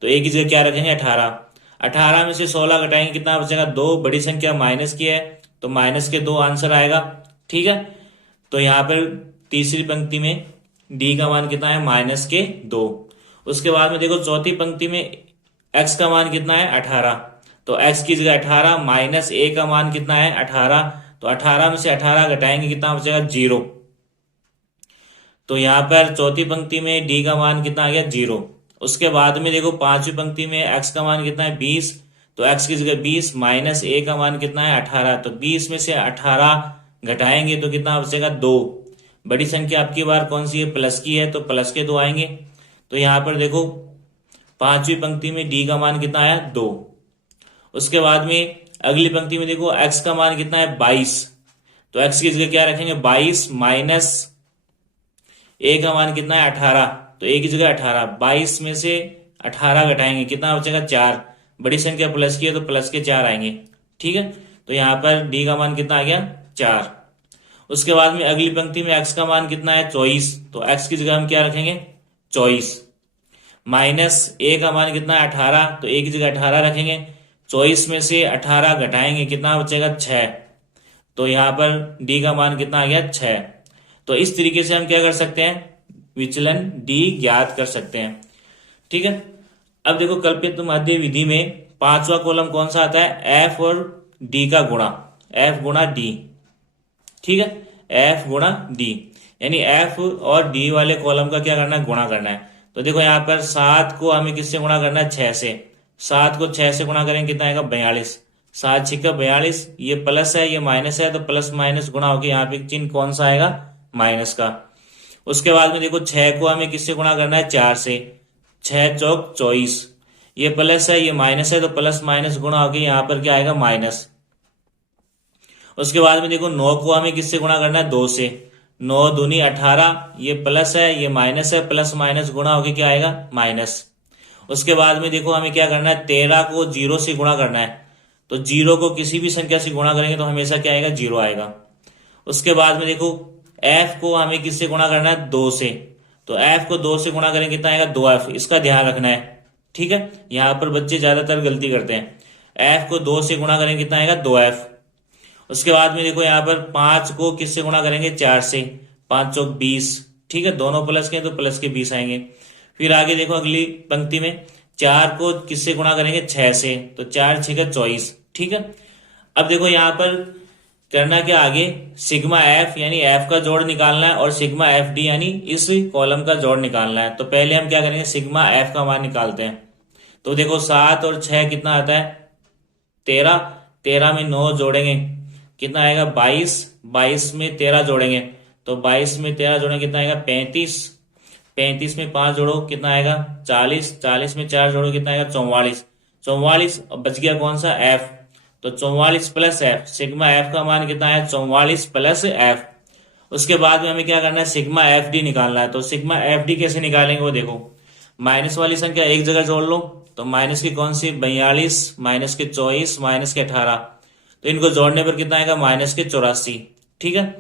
तो ए की जगह क्या रखेंगे 18, 18 में से 16 घटाएंगे कितना बचेगा 2, बड़ी संख्या माइनस की है तो माइनस के 2 आंसर आएगा, ठीक है। तो यहाँ पर तीसरी पंक्ति में डी का मान कितना है माइनस के 2। उसके बाद में देखो चौथी पंक्ति में एक्स का मान कितना है 18, तो एक्स की जगह 18, माइनस ए का मान कितना है 18, तो 18 में से 18 घटाएंगे कितना बचेगा 0। तो यहाँ पर चौथी पंक्ति में डी का मान कितना आ गया 0। उसके बाद में देखो पांचवी पंक्ति में एक्स का मान कितना है 20, तो एक्स की जगह 20, माइनस ए का मान कितना है 18, तो 20 में से 18 घटाएंगे तो कितना बचेगा 2। बड़ी संख्या आपकी बार कौन सी है, प्लस की है, तो प्लस के 2 आएंगे। तो यहाँ पर देखो पांचवी पंक्ति में डी का मान कितना आया 2। उसके बाद में अगली पंक्ति में देखो एक्स का मान कितना है 22, तो एक्स की जगह क्या रखेंगे 22, माइनस ए का मान कितना है 18, तो ए की जगह 18, 22 में से 18 घटाएंगे कितना बचेगा 4, बड़ी संख्या प्लस की है तो प्लस के 4 आएंगे, ठीक है। तो यहाँ पर डी का मान कितना आ गया 4। उसके बाद में अगली पंक्ति में एक्स का मान कितना है 24, तो एक्स की जगह हम क्या रखेंगे 24, माइनस ए का मान कितना है 18, तो ए की जगह 18 रखेंगे, 24 में से 18 घटाएंगे कितना बचेगा 6, तो यहाँ पर डी का मान कितना आ गया 6। तो इस तरीके से हम क्या कर सकते हैं, विचलन डी ज्ञात कर सकते हैं, ठीक है। अब देखो कल्पित मध्य विधि में पांचवा कॉलम कौन सा आता है, एफ और डी का गुणा, एफ गुणा डी, ठीक है, एफ गुणा डी, यानी एफ और डी वाले कॉलम का क्या करना है, गुणा करना है। तो देखो यहाँ पर 7 को हमें किससे गुणा करना है 6 से, 7 को 6 से गुणा करेंगे कितना आएगा 42, 7 छिक्का 42, ये प्लस है ये माइनस है, तो प्लस माइनस गुणा होकर यहाँ पे चिन्ह कौन सा आएगा माइनस का। उसके बाद में देखो 6 को हमें किससे गुणा करना है 4 से, 6 चौक 24, ये प्लस है ये माइनस है, तो प्लस माइनस गुणा होकर यहाँ पर क्या आएगा माइनस। उसके बाद में देखो 9 को हमें किससे गुणा करना है 2 से, 9 दूनी 18, ये प्लस है ये माइनस है, प्लस माइनस गुणा होकर क्या आएगा माइनस। उसके बाद में देखो हमें क्या करना है, 13 को 0 से गुणा करना है। तो 0 को किसी भी संख्या से गुणा करेंगे तो हमेशा क्या आएगा, 0 आएगा। उसके बाद में देखो f को हमें किससे गुणा करना है, 2 से। तो f को 2 से गुणा करेंगे कितना आएगा, 2f। इसका ध्यान रखना है, ठीक है। यहाँ पर बच्चे ज्यादातर गलती करते हैं। f को 2 से गुणा करेंगे कितना आएगा, 2f। उसके बाद में देखो यहाँ पर 5 को किससे गुणा करेंगे, 4 से। 5 चौक 20, ठीक है। दोनों प्लस के हैं तो प्लस के 20 आएंगे। फिर आगे देखो अगली पंक्ति में 4 को किससे गुणा करेंगे, 6 से। तो 4 6 का 24, ठीक है। अब देखो यहाँ पर करना क्या, आगे सिग्मा एफ यानी एफ का जोड़ निकालना है और सिग्मा एफ डी यानी इस कॉलम का जोड़ निकालना है। तो पहले हम क्या करेंगे, सिग्मा एफ का मान निकालते हैं। तो देखो 7 और 6 कितना आता है, 13। 13 में 9 जोड़ेंगे कितना आएगा, 22। 22 में 13 जोड़ेंगे तो 22 में 13 जोड़ेंगे कितना आएगा, 35। 35 में 5 जोड़ो कितना आएगा, 40। 40 में 4 जोड़ो कितना आएगा, 44। 44 बच गया कौन सा, एफ। तो 44 प्लस एफ, सिग्मा एफ का मान कितना है, 44 प्लस एफ। उसके बाद में हमें क्या करना है, सिग्मा एफ डी निकालना है। तो सिग्मा एफ डी कैसे निकालेंगे वो देखो, माइनस वाली संख्या एक जगह जोड़ लो। तो माइनस की कौन सी, 42, माइनस के 24, माइनस के 18। तो इनको जोड़ने पर कितना आएगा, माइनस के 84, ठीक है।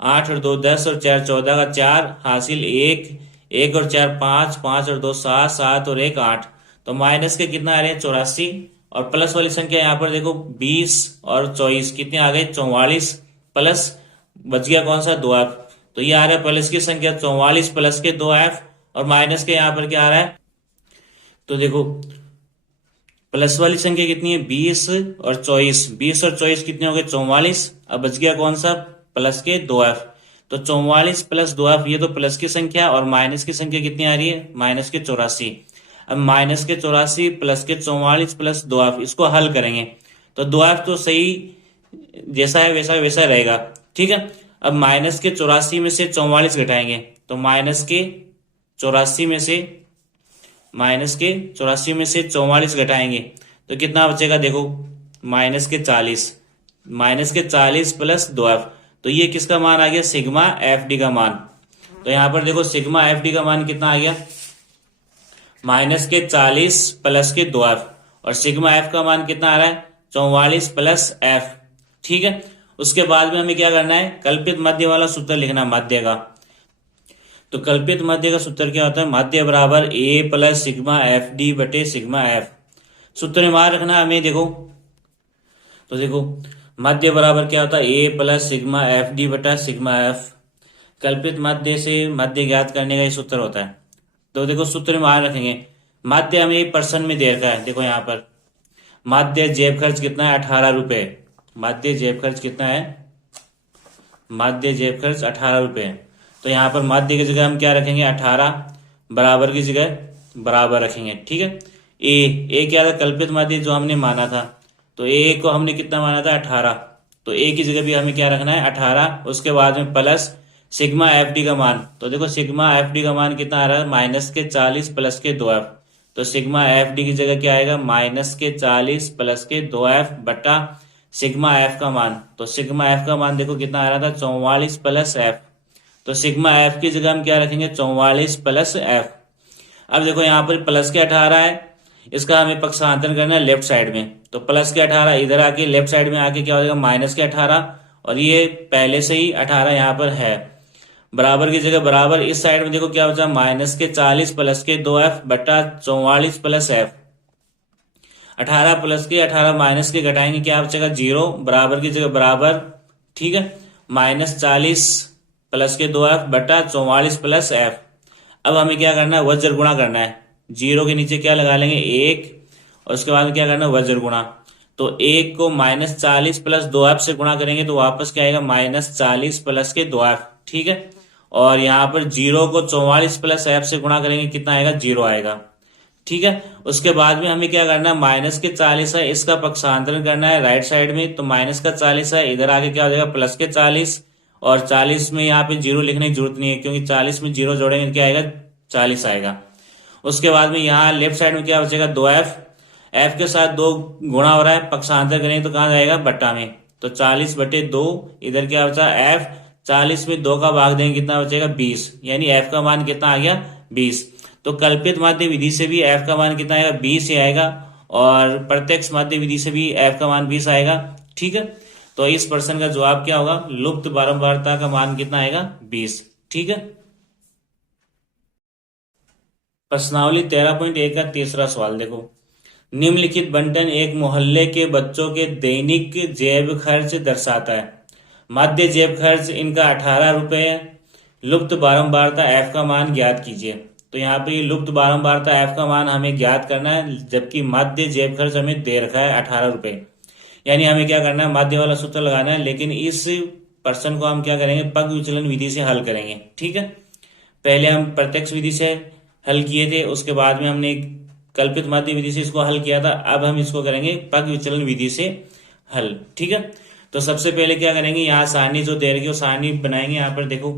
8 और 2 10 और 4 14 का 4 हासिल 1। 1 और 4 5, 5 और 2 7, 7 और 1 8। तो माइनस के कितना आ रहे हैं, 84। और प्लस वाली संख्या यहाँ पर देखो 20 और 24 कितने आ गए, 44 प्लस बच गया कौन सा, 2f। तो ये आ रहा है प्लस की संख्या 44 प्लस के 2f और माइनस के यहाँ पर क्या आ रहा है। तो देखो प्लस वाली संख्या कितनी है, 20 और 24। 20 और 24 कितने हो गए, 44। अब बच गया कौन सा, प्लस के 2f। तो 44 प्लस 2f, ये तो प्लस की संख्या और माइनस की संख्या कितनी आ रही है, माइनस के 84। अब माइनस के 84 प्लस के 44 प्लस 2f, इसको हल करेंगे तो 2f तो सही जैसा है वैसा वैसा रहेगा, ठीक है। अब माइनस के 84 में से 44 घटाएंगे तो माइनस के 84 में से 44 घटाएंगे तो कितना बचेगा, देखो माइनस के 40। माइनस के 40 प्लस 2f, तो ये किसका मान आ गया, सिग्मा एफ डी का मान। तो यहां पर देखो सिग्मा एफ डी का मान कितना आ गया, माइनस के 40 प्लस के 2f। और सिग्मा एफ का मान कितना आ रहा है, 44 प्लस एफ, ठीक है। उसके बाद में हमें क्या करना है, कल्पित मध्य वाला सूत्र लिखना मध्य का। तो कल्पित मध्य का सूत्र क्या होता है, मध्य बराबर A plus sigma F D बटे सिग्मा एफ। सूत्र में मान रखना हमें, देखो तो देखो मध्य बराबर क्या होता है, A plus sigma F D बटा सिग्मा एफ। कल्पित मध्य से मध्य ज्ञात करने का ये सूत्र होता है। तो देखो सूत्र में मान रखेंगे, मध्य हमें परसेंट में दे रखा है। देखो यहाँ पर मध्य जेब खर्च कितना है, 18 रुपए। मध्य जेब खर्च कितना है, मध्य जेब खर्च 18 रुपए। तो यहाँ पर मध्य की जगह हम क्या रखेंगे, 18। बराबर की जगह बराबर रखेंगे, ठीक है। ए क्या था, कल्पित मध्य जो हमने माना था। तो ए को हमने कितना माना था, 18। तो ए की जगह भी हमें क्या रखना है, 18। उसके बाद में प्लस सिग्मा एफ डी का मान। तो देखो सिग्मा एफ डी का मान कितना आ रहा है, माइनस के 40 प्लस के 2f। तो सिग्मा एफ डी की जगह क्या आएगा, माइनस के 40 प्लस के 2f बटा सिग्मा एफ का मान। तो सिग्मा एफ का मान देखो कितना आ रहा था, 44 प्लस एफ। तो सिग्मा एफ की जगह हम क्या रखेंगे, 44 प्लस एफ। अब देखो यहाँ पर प्लस के 18 है, इसका हमें पक्षांतरण करना है लेफ्ट साइड में। तो प्लस के 18 इधर आके लेफ्ट साइड में आके क्या हो जाएगा, माइनस के 18। और ये पहले से ही 18 यहाँ पर है। बराबर की जगह बराबर, इस साइड में देखो क्या बचा, माइनस के 40 प्लस के 2f बटा 44 प्लस एफ। 18 प्लस के 18 माइनस के घटाएंगे क्या बचेगा, 0। बराबर की जगह बराबर, ठीक है। माइनस 40 प्लस के 2f बटा 44 प्लस एफ। अब हमें क्या करना है, वज्र गुणा करना है। 0 के नीचे क्या लगा लेंगे, 1। और उसके बाद क्या करना है, वज्र गुणा। तो 1 को माइनस 40 प्लस 2f से गुणा करेंगे तो वापस क्या आएगा, माइनस 40 प्लस के 2f, ठीक है। और यहाँ पर 0 को 44 प्लस एफ से गुणा करेंगे कितना आएगा, 0 आएगा, ठीक है। उसके बाद में हमें क्या करना है, माइनस के 40 है, इसका पक्षांतरण करना है राइट साइड में। तो माइनस का 40 है, इधर आके क्या हो जाएगा, प्लस के 40। और 40 में यहाँ पे 0 लिखने की जरूरत नहीं है, क्योंकि 40 में 0 जोड़ेंगे क्या आएगा, 40 आएगा। उसके बाद में यहाँ लेफ्ट साइड में क्या बचेगा, 2f। एफ के साथ 2 गुणा हो रहा है, पक्षांतर करेंगे तो कहाँ जाएगा, बट्टा में। तो 40 बटे 2, इधर क्या बचा, एफ। 40 में 2 का भाग देंगे कितना बचेगा, 20। यानी एफ का मान कितना आ गया, 20। तो कल्पित माध्य विधि से भी f का मान कितना आएगा, 20 ही आएगा, और प्रत्यक्ष माध्य विधि से भी f का मान 20 आएगा। ठीक है, तो इस प्रश्न का जवाब क्या होगा, लुप्त बारंबारता का मान कितना आएगा, 20। ठीक है। प्रश्नावली 13.1 का तीसरा सवाल देखो, निम्नलिखित बंटन एक मोहल्ले के बच्चों के दैनिक जेब खर्च दर्शाता है। माध्य जेब खर्च इनका 18 रुपये है। लुप्त बारंबारता f का मान ज्ञात कीजिए। तो यहाँ पे ये लुप्त बारंबारता f का मान हमें ज्ञात करना है, जबकि माध्य जेब खर्च हमें दे रखा है 18 रुपये। यानी हमें क्या करना है, माध्य वाला सूत्र लगाना है, लेकिन इस प्रश्न को हम क्या करेंगे, पग विचलन विधि से हल करेंगे। ठीक है, पहले हम प्रत्यक्ष विधि से हल किए थे, उसके बाद में हमने कल्पित माध्य विधि से इसको हल किया था। अब हम इसको करेंगे पग विचलन विधि से हल। ठीक है, तो सबसे पहले क्या करेंगे, यहाँ सारणी जो दे रखी है वो सारणी बनाएंगे। यहाँ पर देखो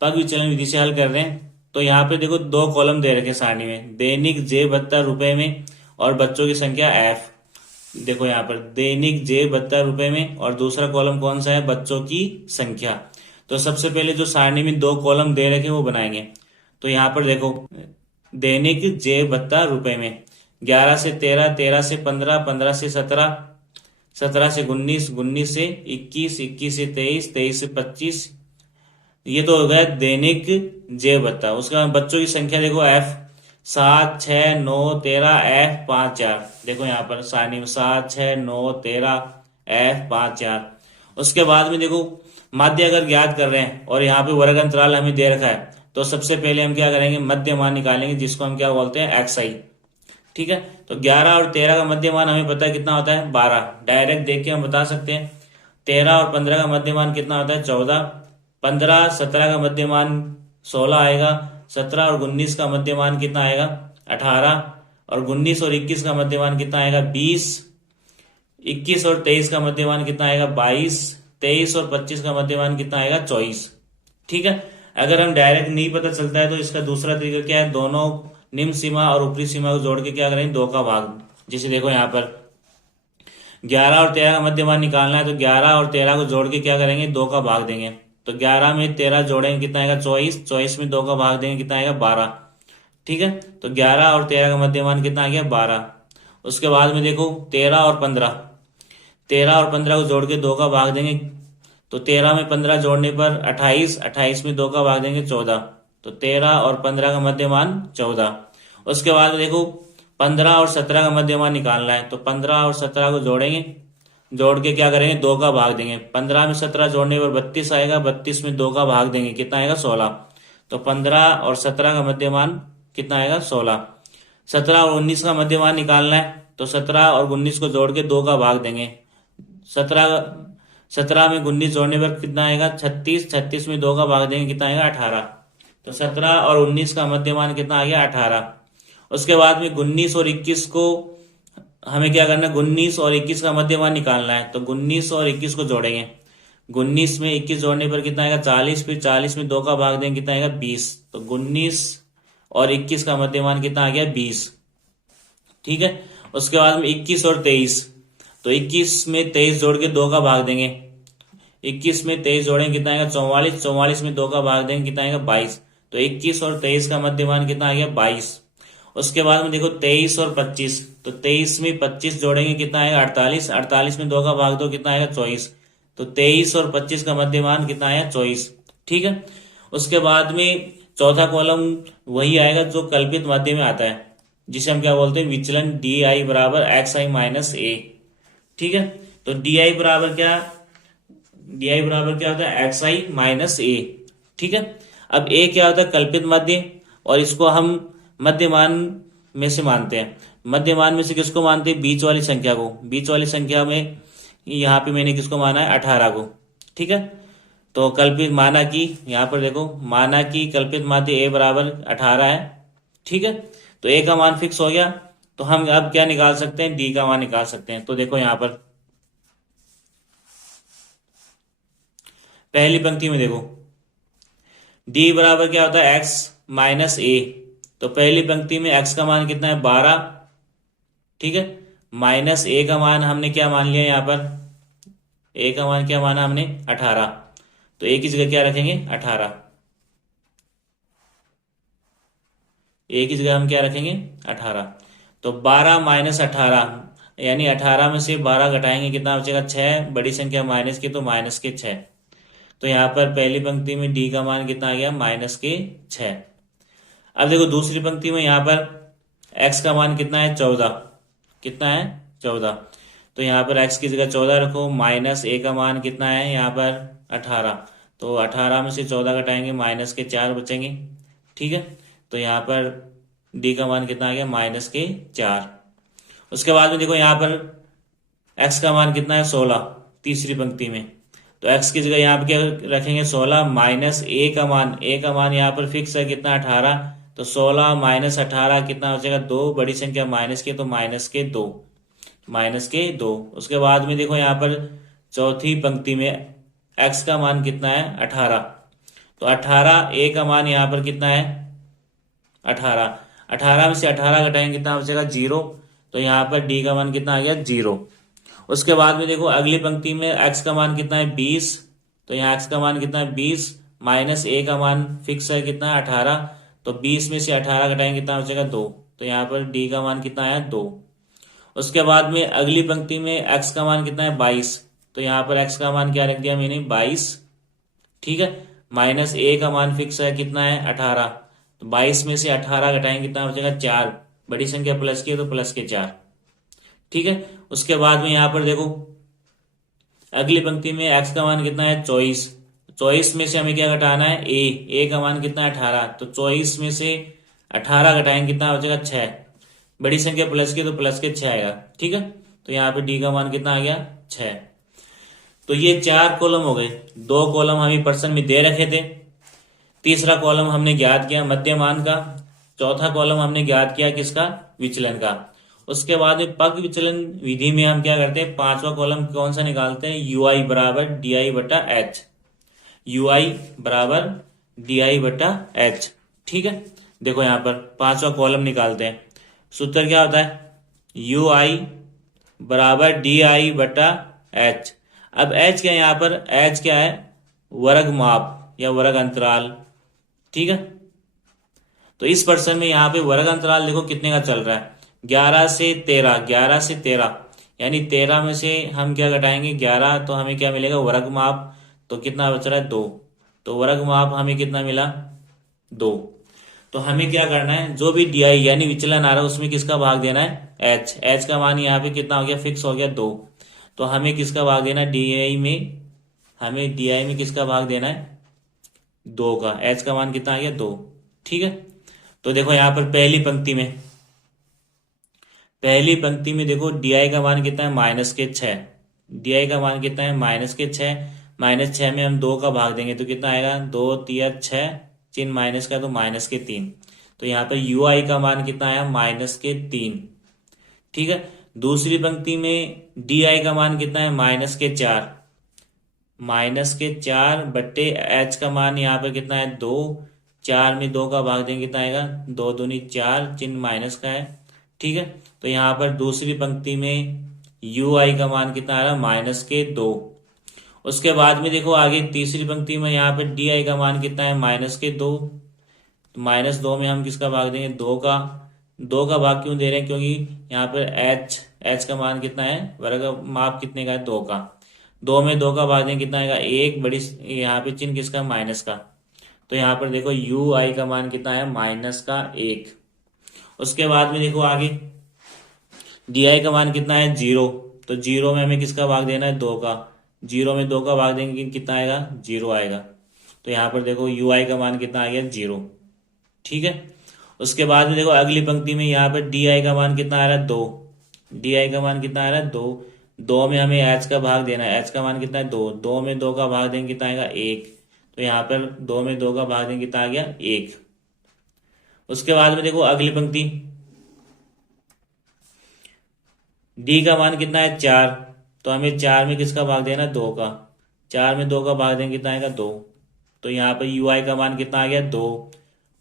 पग विचलन विधि से हल कर रहे हैं, तो यहाँ पे देखो 2 कॉलम दे रखे सारणी में, दैनिक जे भत्ता रुपए में और बच्चों की संख्या f। देखो यहाँ पर दैनिक जे भत्ता रुपए में, और दूसरा कॉलम कौन सा है, बच्चों की संख्या। तो सबसे पहले जो सारणी में 2 कॉलम दे रखे वो बनाएंगे। तो यहाँ पर देखो दैनिक जे भत्ता रुपए में 11 से 13, 13 से 15, 15 से 17, 17 से 19, 19 से 21, 21 से 23, 23 से 25, ये तो हो गया दैनिक जे भत्ता। उसके बाद बच्चों की संख्या देखो f 7, 6, 9, 13, f 5, 4। देखो यहाँ पर सारणी में 7, 6, 9, 13, f 5, 4। उसके बाद में देखो माध्य अगर ज्ञात कर रहे हैं और यहाँ पे वर्ग अंतराल हमें दे रखा है, तो सबसे पहले हम क्या करेंगे, मध्य मान निकालेंगे, जिसको हम क्या बोलते हैं, xi। ठीक है, तो 11 और 13 का मध्य मान हमें पता है कितना होता है, 12। डायरेक्ट देख के हम बता सकते हैं। 13 और 15 का मध्य मान कितना होता है, 14। 15, 17 का मध्य मान 16 आएगा। 17 और 19 का मध्य मान कितना आएगा, 18। और 19 और 21 का मध्य मान कितना आएगा, 20। 21 और 23 का मध्य मान कितना आएगा, 22। 23 और 25 का मध्य मान कितना आएगा, 24। ठीक है, अगर हम डायरेक्ट नहीं पता चलता है तो इसका दूसरा तरीका क्या है, दोनों निम्न सीमा और ऊपरी सीमा को जोड़ के क्या करेंगे, 2 का भाग। जैसे देखो यहाँ पर 11 और 13 का मध्य मान निकालना है, तो 11 और 13 को जोड़ के क्या करेंगे, 2 का भाग देंगे। तो 11 में 13 जोड़ेंगे कितना आएगा, 24। 24 में 2 का भाग देंगे कितना आएगा, 12। ठीक है, तो 11 और 13 का मध्य मान कितना आ गया, 12। उसके बाद में देखो 13 और 15, 13 और 15 को जोड़ के 2 का भाग देंगे, तो 13 में 15 जोड़ने पर 28। 28 में 2 का भाग देंगे, 14। तो 13 और 15 का मध्य मान 14। उसके बाद में देखो 15 और 17 का मध्य मान निकालना है, तो 15 और 17 को जोड़ेंगे, जोड़ के क्या करेंगे, 2 का भाग देंगे। 15 में 17 जोड़ने पर 32 आएगा। 32 में 2 का भाग देंगे, कितना आएगा, 16। तो 15 और 17 का मध्य मान कितना आएगा, 16। 17 और 19 का मध्य मान निकालना है, तो 17 और 19 को जोड़ के 2 का भाग देंगे। 17 में 19 जोड़ने पर कितना आएगा, 36। 36 में 2 का भाग देंगे, कितना आएगा, 18। तो 17 और 19 का मध्य मान कितना आ गया, 18। उसके बाद में 19 और 21 को हमें क्या करना है, 19 और 21 का मध्य मान निकालना है, तो 19 और 21 को जोड़ेंगे। 19 में 21 जोड़ने पर कितना आएगा, 40। फिर 40 में 2 का भाग देंगे, कितना आएगा, 20। तो 19 और 21 का मध्य मान कितना आ गया, 20। ठीक है, उसके बाद में 21 और 23, तो 21 में 23 जोड़ के 2 का भाग देंगे। 21 में 23 जोड़ेंगे, कितना आएगा, 44। 44 में 2 का भाग देंगे, कितना आएगा, 22। तो 21 और 23 का मध्य मान कितना आ गया, 22। उसके बाद में देखो 23 और 25, तो 23 में 25 जोड़ेंगे, कितना आएगा, 48। 48 में 2 का भाग दो, कितना आएगा, 24। तो 23 और 25 का मध्य मान कितना आया, 24। ठीक है, उसके बाद में चौथा कॉलम वही आएगा जो कल्पित माध्य में आता है, जिसे हम क्या बोलते हैं, विचलन डी आई बराबर एक्स आई माइनस ए। ठीक है, तो डी आई बराबर क्या होता है, एक्स आई माइनस ए। ठीक है, अब ए क्या होता है, कल्पित माध्य, और इसको हम मध्य मान में से मानते हैं। मध्य मान में से किसको मानते हैं, बीच वाली संख्या को। बीच वाली संख्या में यहाँ पे मैंने किसको माना है, 18 को। ठीक है, तो कल्पित माना कि यहाँ पर देखो, माना कि कल्पित माध्य ए बराबर 18 है। ठीक है, तो ए का मान फिक्स हो गया, तो हम अब क्या निकाल सकते हैं, डी का मान निकाल सकते हैं। तो देखो यहाँ पर पहली पंक्ति में देखो डी बराबर क्या होता है, एक्स माइनस ए। तो पहली पंक्ति में x का मान कितना है, 12। ठीक है, माइनस a का मान हमने क्या मान लिया, यहाँ पर a का मान क्या माना हमने, 18। तो a की जगह क्या रखेंगे, 18। ए की जगह हम क्या रखेंगे 18। तो 12 माइनस 18 यानी 18 में से 12 घटाएंगे कितना बचेगा 6, बड़ी संख्या माइनस की तो माइनस के 6। तो यहाँ पर पहली पंक्ति में डी का मान कितना आ गया माइनस के 6। अब देखो दूसरी पंक्ति में यहाँ पर एक्स का मान कितना है 14, कितना है 14। तो यहाँ पर एक्स की जगह 14 रखो, माइनस ए का मान कितना है यहाँ पर 18। तो 18 में से 14 घटाएंगे माइनस के 4 बचेंगे, ठीक है। तो यहाँ पर डी का मान कितना आ गया माइनस के 4। उसके बाद में देखो यहाँ पर एक्स का मान कितना है 16 तीसरी पंक्ति में। तो एक्स की जगह यहाँ पे क्या रखेंगे 16 माइनस ए का मान, ए का मान यहाँ पर फिक्स है कितना 18। तो 16 माइनस 18 कितना बचेगा 2, बड़ी संख्या माइनस के तो माइनस के 2, माइनस के 2। उसके बाद में देखो यहाँ पर चौथी पंक्ति में एक्स का मान कितना है 18। तो 18 ए का मान यहाँ पर कितना है 18, 18 में से 18 घटाएंगे कितना बचेगा 0। तो यहाँ पर डी का मान कितना आ गया 0। उसके बाद में देखो अगली पंक्ति में एक्स का मान कितना है 20। तो यहाँ एक्स का मान कितना है 20 माइनस ए का मान फिक्स है कितना है 18। तो 20 में से 18 घटाएंगे कितना बचेगा 2। तो यहाँ पर डी का मान कितना है 2। उसके बाद में अगली पंक्ति में एक्स का मान कितना है 22। तो यहाँ पर एक्स का मान क्या रख दिया मैंने 22, ठीक है। माइनस ए का मान फिक्स है कितना है 18। तो 22 में से 18 घटाएंगे कितना बचेगा 4, बड़ी संख्या प्लस की है तो प्लस के 4, ठीक है। उसके बाद में यहाँ पर देखो अगली पंक्ति में एक्स का मान कितना है 24। 24 में से हमें क्या घटाना है ए का मान कितना है 18। तो 24 में से 18 घटाएंगे कितना बचेगा 6, बड़ी संख्या प्लस की तो प्लस के 6 आएगा, ठीक है। तो यहाँ पे डी का मान कितना आ गया 6। तो ये 4 कॉलम हो गए, 2 कॉलम हमें प्रश्न में दे रखे थे, तीसरा कॉलम हमने ज्ञात किया मध्यमान का, चौथा कॉलम हमने ज्ञात किया किसका विचलन का। उसके बाद में पग विचलन विधि में हम क्या करते हैं 5वां कॉलम कौन सा निकालते हैं यू आई बराबर डी आई बटा एच, यू आई बराबर डी आई बटा एच, ठीक है। देखो यहाँ पर 5वां कॉलम निकालते हैं, सूत्र क्या होता है यू आई बराबर डी आई बटा एच। अब एच क्या है यहाँ पर, एच क्या है वर्ग माप या वर्ग अंतराल, ठीक है। तो इस प्रश्न में यहाँ पे वर्ग अंतराल देखो कितने का चल रहा है 11 से 13, 11 से 13 यानी 13 में से हम क्या घटाएंगे 11। तो हमें क्या मिलेगा वर्ग माप, तो कितना बच रहा है 2। तो वर्ग माप हमें कितना मिला 2। तो हमें क्या करना है जो भी डी आई यानी विचलन आ रहा है उसमें किसका भाग देना है एच। एच का मान यहाँ पे कितना हो गया फिक्स हो गया 2। तो हमें किसका भाग देना है डी आई में, हमें डी आई में किसका भाग देना है 2 का। एच का मान कितना आ गया 2, ठीक है। तो देखो यहाँ पर पहली पंक्ति में देखो डी आई का मान कितना है माइनस के 6, डी आई का मान कितना है माइनस के 6। माइनस 6 में हम 2 का भाग देंगे तो कितना आएगा 2 3 6, चिन्ह माइनस का तो माइनस के 3। तो यहाँ पर यू आई का मान कितना आया माइनस के 3, ठीक है। दूसरी पंक्ति में डी आई का मान कितना है माइनस के 4, माइनस के 4 बट्टे एच का मान यहाँ पर कितना है 2। 4 में 2 का भाग देंगे कितना आएगा 2 दूनी 4, चिन्ह माइनस का है, ठीक है। तो यहाँ पर दूसरी पंक्ति में यू आई का मान कितना आ रहा है माइनस के 2। उसके बाद में देखो आगे तीसरी पंक्ति में यहाँ पे डी आई का मान कितना है माइनस के 2। तो माइनस 2 में हम किसका भाग देंगे 2 का। 2 का भाग क्यों दे रहे हैं क्योंकि यहाँ पर एच का मान कितना है वर्ग माप कितने का है 2 का। 2 में 2 का भाग देंगे कितना आएगा 1, बड़ी यहाँ पे चिन्ह किसका माइनस का। तो यहाँ पर देखो यू आई का मान कितना है माइनस का 1। उसके बाद में देखो आगे डी आई का मान कितना है 0। तो 0 में हमें किसका भाग देना है 2 का। 0 में 2 का भाग देंगे कितना आएगा 0 आएगा। तो यहाँ पर देखो यू आई का मान कितना आ गया 0, ठीक है। उसके बाद में देखो अगली पंक्ति में यहाँ पर डी आई का मान कितना आ रहा है 2, डी आई का मान कितना आ रहा है 2। 2 में हमें एच का भाग देना है, एच का मान कितना है 2। 2 में 2 का भाग देंगे कितना आएगा 1। तो यहाँ पर 2 में 2 का भाग देंगे कितना आ गया 1। उसके बाद में देखो अगली पंक्ति डी का मान कितना है 4। तो हमें 4 में किसका भाग देना 2 का। 4 में 2 का भाग देंगे कितना आएगा 2। तो यहाँ पर यू आई का मान कितना आ गया 2।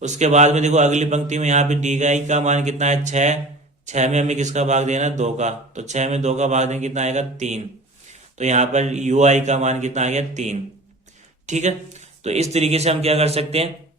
उसके बाद में देखो अगली पंक्ति में यहाँ पे डी आई का मान कितना है 6। 6 में हमें किसका भाग देना 2 का। तो 6 में 2 का भाग देंगे कितना आएगा 3। तो यहाँ पर यू आई का मान कितना आ गया 3, ठीक है। तो इस तरीके से हम क्या कर सकते हैं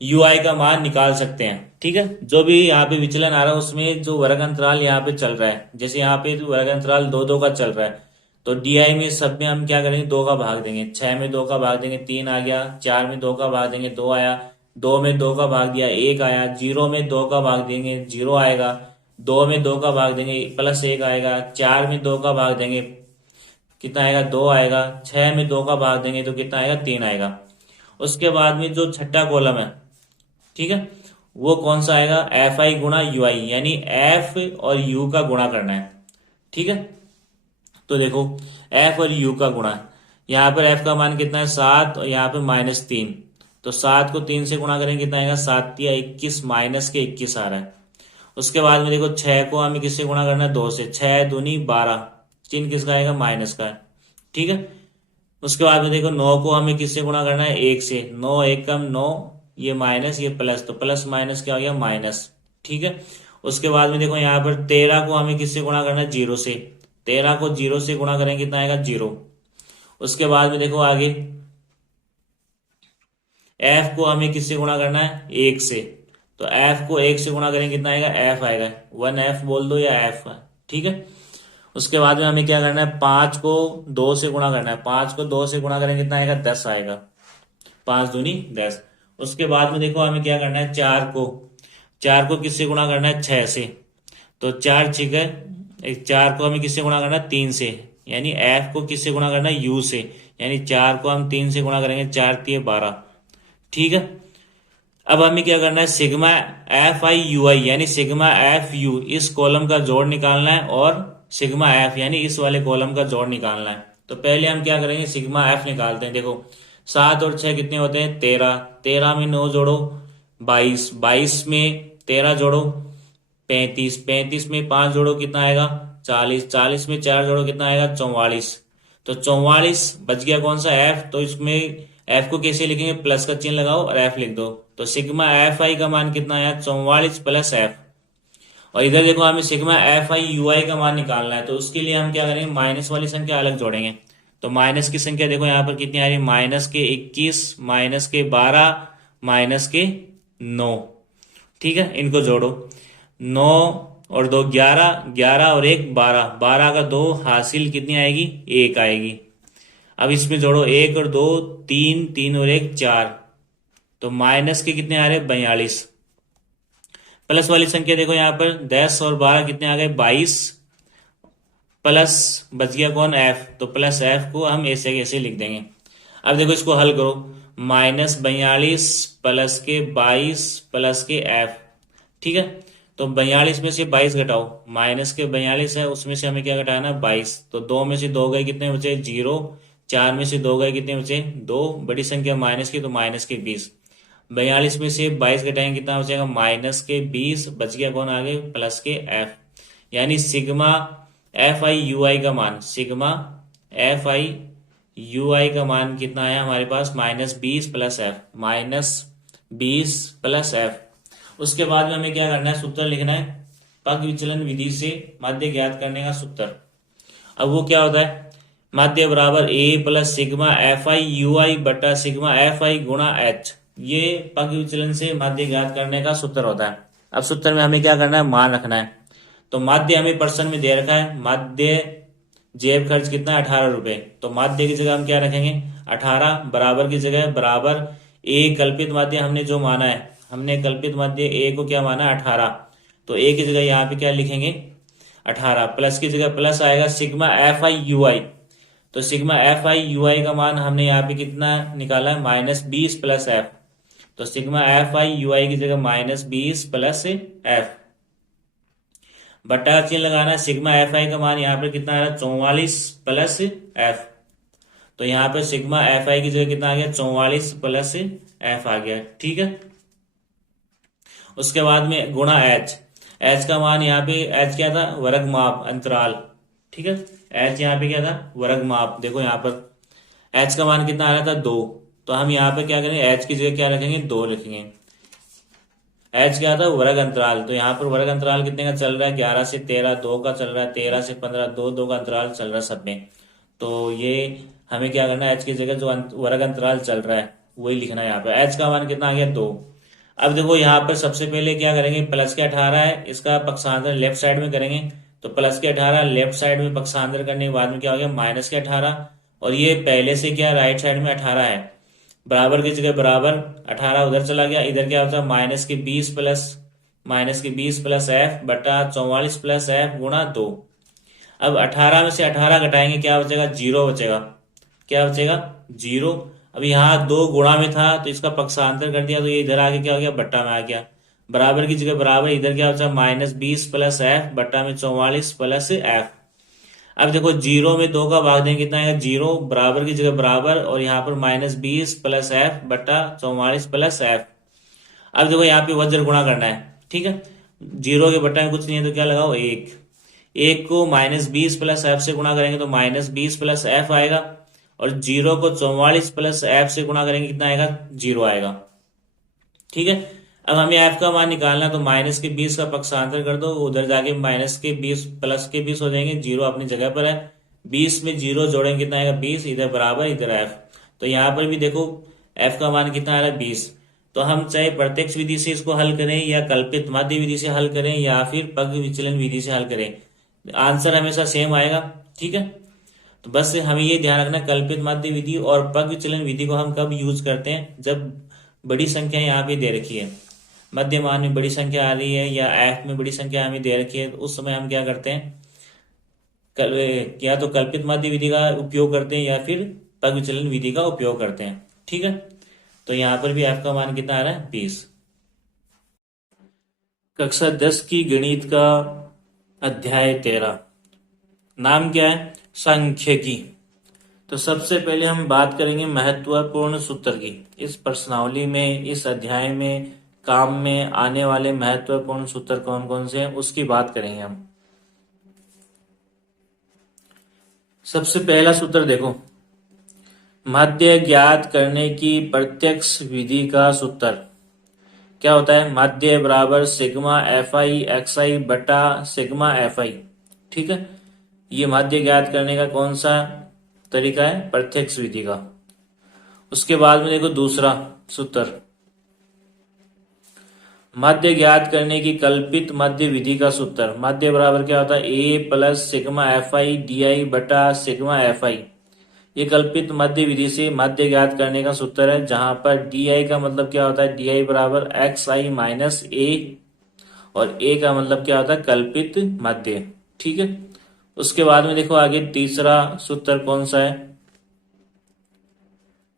यू आई का मान निकाल सकते हैं। ठीक है, जो भी यहाँ पे विचलन आ रहा है उसमें जो वर्ग अंतराल यहाँ पे चल रहा है, जैसे यहाँ पे वर्ग अंतराल 2 2 का चल रहा है, तो डी आई में सब में हम क्या करेंगे, 2 का भाग देंगे। 6 में 2 का भाग देंगे, 3 आ गया। 4 में 2 का भाग देंगे, 2 आया। 2 में 2 का भाग दिया, 1 आया। 0 में 2 का भाग देंगे, 0 आएगा। 2 में 2 का भाग देंगे, प्लस 1 आएगा। 4 में 2 का भाग देंगे, कितना आएगा, 2 आएगा। 6 में 2 का भाग देंगे तो कितना आएगा, 3 आएगा। उसके बाद में जो छठा कॉलम है, ठीक है, वो कौन सा आएगा, एफ आई गुणा यू आई, यानी एफ और यू का गुणा करना है। ठीक है, तो देखो एफ और यू का गुणा, यहाँ पर एफ का मान कितना है, 7, और यहाँ पे -3। तो 7 को 3 से गुणा करेंगे, कितना आएगा, 7 या 21, -21 आ रहा है। उसके बाद में देखो 6 को हमें किससे गुणा करना है, 2 से। 6 दूनी 12, चिन्ह किसका आएगा, माइनस का है। ठीक है, उसके बाद में देखो 9 को हमें किससे गुणा करना है, 1 से। 9 एकम 9, ये माइनस ये प्लस, तो प्लस माइनस क्या हो गया, माइनस। ठीक है, उसके बाद में देखो यहाँ पर 13 को हमें किससे गुणा करना है, 0 से। 13 को 0 से गुणा करेंगे, कितना आएगा, 0। उसके बाद में देखो आगे एफ को हमें किससे गुणा करना है, 1 से। तो एफ को 1 से गुणा करेंगे, कितना आएगा, एफ आएगा। 1 एफ बोल दो या एफ। ठीक है, उसके बाद में हमें क्या करना है, 5 को 2 से गुणा करना है। 5 को 2 से गुणा करेंगे, कितना आएगा, 10 आएगा। 5 दूनी 10। उसके बाद में देखो हमें क्या करना है, 4 को किससे गुणा करना है, 6 से। तो 4 छिके, 4 को हमें किससे गुणा करना है, 3 से। यानी एफ को किससे गुणा करना है, यू से। यानी 4 को हम 3 से गुणा करेंगे, 4 3 12। ठीक है, अब हमें क्या करना है, सिग्मा एफ आई यू आई, यानी सिग्मा एफ यू, इस कॉलम का जोड़ निकालना है, और सिग्मा एफ यानी इस वाले कॉलम का जोड़ निकालना है। तो पहले हम क्या करेंगे, सिग्मा एफ निकालते हैं। देखो 7 और 6 कितने होते हैं, 13। 13 में 9 जोड़ो, 22। 22 में 13 जोड़ो, 35। 35 में 5 जोड़ो, कितना आएगा, 40। 40 में 4 जोड़ो, कितना आएगा, 44। तो 44 बच गया कौन सा, एफ। तो इसमें एफ को कैसे लिखेंगे, प्लस का चिन्ह लगाओ और एफ लिख दो। तो सिग्मा एफ आई का मान कितना आया, 44 प्लस एफ। और इधर देखो हमें सिग्मा एफ आई यू आई का मान निकालना है, तो उसके लिए हम क्या करेंगे, माइनस वाली संख्या अलग जोड़ेंगे। तो माइनस की संख्या देखो यहाँ पर कितनी आ रही है, -21, -12, -9। ठीक है, इनको जोड़ो। 9 और 2 11, 11 और 1 12, 12 का 2 हासिल कितनी आएगी, 1 आएगी। अब इसमें जोड़ो 1 और 2 3, 3 और 1 4, तो माइनस के कितने आ रहे, 42। प्लस वाली संख्या देखो यहाँ पर 10 और 12 कितने आ गए, 22। प्लस बच गया कौन, एफ। तो प्लस एफ को हम ऐसे कैसे लिख देंगे। अब देखो इसको हल करो, -42 प्लस के 22 प्लस के एफ। ठीक है, तो 42 में से 22 घटाओ, माइनस के 42 है, उसमें से हमें क्या घटाना है, 22। तो 2 में से 2 गए, कितने बचे, 0। 4 में से 2 गए, कितने बचे, 2। बड़ी संख्या माइनस की, तो माइनस के 20। 42 में से 22 घटाएंगे, कितना बचेगा, -20। बच गया कौन आगे, प्लस के एफ। यानी सिग्मा एफ आई यू आई का मान, सिग्मा एफ आई यू आई का मान कितना आया हमारे पास, -20 प्लस एफ, -20 प्लस एफ। उसके बाद में हमें क्या करना है, सूत्र लिखना है, पग विचलन विधि से माध्य ज्ञात करने का सूत्र। अब वो क्या होता है, माध्य बराबर A plus sigma f i u i बटा सिग्मा एफ आई गुणा एच। ये पग विचलन से माध्य ज्ञात करने का सूत्र होता है। अब सूत्र में हमें क्या करना है, मान रखना है। तो माध्य हमें परसेंट में दे रखा है, माध्य जेब खर्च कितना है, 18 रुपए। तो माध्य की जगह हम क्या रखेंगे, 18। बराबर की जगह बराबर ए, कल्पित माध्य हमने जो माना है, हमने कल्पित माध्य ए को क्या माना है, 18। तो ए की जगह यहाँ पे क्या लिखेंगे, 18। प्लस की जगह प्लस आएगा सिग्मा एफ आई यू आई। तो सिग्मा एफ आई यू आई का मान हमने यहाँ पे कितना निकाला है, -20 प्लस एफ। तो सिग्मा एफ आई यू आई की जगह -20 प्लस एफ, बटा चिन्ह लगाना है। सिग्मा एफ आई का मान यहाँ पर कितना आ रहा है, 44 प्लस एफ। तो यहाँ पे सिग्मा एफ आई की जगह कितना आ गया, 44 प्लस एफ आ गया। ठीक है, उसके बाद में गुणा एच। एच का मान यहाँ पे, एच क्या था, वर्ग माप अंतराल। ठीक है, एच यहाँ पे क्या था, वर्ग माप। देखो यहाँ पर एच का मान कितना आ रहा था, 2। तो हम यहाँ पे क्या करेंगे, एच की जगह क्या रखेंगे, 2 लिखेंगे। एच क्या था, वर्ग अंतराल। तो यहाँ पर वर्ग अंतराल कितने का चल रहा है, 11 से 13 2 का चल रहा है, 13 से 15 2 2 का अंतराल चल रहा है सब में। तो ये हमें क्या करना है, एच की जगह जो वर्ग अंतराल चल रहा है वही लिखना है। यहाँ पे एच का मान कितना आ गया, 2। अब देखो यहाँ पर सबसे पहले क्या करेंगे, प्लस के 18 है, इसका पक्षांतर लेफ्ट साइड में करेंगे। तो प्लस के 18 लेफ्ट साइड में पक्षांतर करने के बाद में क्या हो गया, माइनस के 18। और ये पहले से क्या राइट साइड में 18 है, बराबर की जगह बराबर, 18 उधर चला गया, इधर क्या होता है माइनस के 20 प्लस एफ बटा 44 प्लस एफ गुणा 2। अब 18 में से 18 घटाएंगे, क्या बचेगा, जीरो बचेगा। क्या बचेगा, जीरो। अब यहाँ दो गुणा में था तो इसका पक्षांतर कर दिया, तो ये इधर आके क्या हो गया, बट्टा में आ गया, बराबर की जगह बराबर, इधर क्या बचा, माइनस 20 प्लस एफ बट्टा में 44 प्लस एफ। अब देखो जीरो में दो का भाग देंगे कितना आएगा, जीरो, बराबर की जगह बराबर, और यहाँ पर माइनस 20 प्लस एफ बट्टा 44 प्लस एफ। अब देखो यहाँ पे वज्र गुणा करना है, ठीक है। जीरो के बट्टा में कुछ नहीं है तो क्या लगाओ, एक। एक को माइनस 20 प्लस एफ से गुणा करेंगे तो माइनस 20 प्लस एफ आएगा, और जीरो को 44 प्लस एफ से गुणा करेंगे कितना आएगा, जीरो आएगा, ठीक है। अब हमें एफ का मान निकालना, तो माइनस के 20 का पक्षांतर कर दो, उधर जाके माइनस के 20 प्लस के 20 हो जाएंगे, जीरो अपनी जगह पर है, 20 में जीरो जोड़ेंगे कितना आएगा, 20, इधर बराबर इधर एफ। तो यहाँ पर भी देखो एफ का मान कितना आ रहा है, 20। तो हम चाहे प्रत्यक्ष विधि से इसको हल करें, या कल्पित माध्य विधि से हल करें, या फिर पग विचलन विधि से हल करें, आंसर हमेशा सेम आएगा, ठीक है। तो बस हमें ये ध्यान रखना, कल्पित माध्य विधि और पग विचलन विधि को हम कब यूज करते हैं, जब बड़ी संख्या यहाँ पे दे रखी है, मध्य मान में बड़ी संख्या आ रही है, या एफ में बड़ी संख्या हमें दे रखी है, तो उस समय हम क्या करते हैं, या तो कल्पित माध्य विधि का उपयोग करते हैं, या फिर पग विचलन विधि का उपयोग करते हैं, ठीक है। तो यहाँ पर भी एफ का मान कितना आ रहा है, 20। कक्षा 10 की गणित का अध्याय 13, नाम क्या है, सांख्यिकी। तो सबसे पहले हम बात करेंगे महत्वपूर्ण सूत्र की। इस प्रश्नावली में, इस अध्याय में काम में आने वाले महत्वपूर्ण सूत्र कौन कौन से हैं, उसकी बात करेंगे हम। सबसे पहला सूत्र देखो, माध्य ज्ञात करने की प्रत्यक्ष विधि का सूत्र क्या होता है, माध्य बराबर सिग्मा एफ आई एक्स आई बटा सिग्मा एफ आई, ठीक है। ये माध्य ज्ञात करने का कौन सा तरीका है, प्रत्यक्ष विधि का। उसके बाद में देखो दूसरा सूत्र, माध्य ज्ञात करने की कल्पित माध्य विधि का सूत्र। माध्य बराबर क्या होता है, A plus sigma f i d i बटा सिग्मा एफ आई। ये कल्पित माध्य विधि से माध्य ज्ञात करने का सूत्र है, जहां पर डी आई का मतलब क्या होता है, डी आई बराबर एक्स आई माइनस ए, और ए का मतलब क्या होता है, कल्पित माध्य, ठीक है। उसके बाद में देखो आगे तीसरा सूत्र कौन सा है,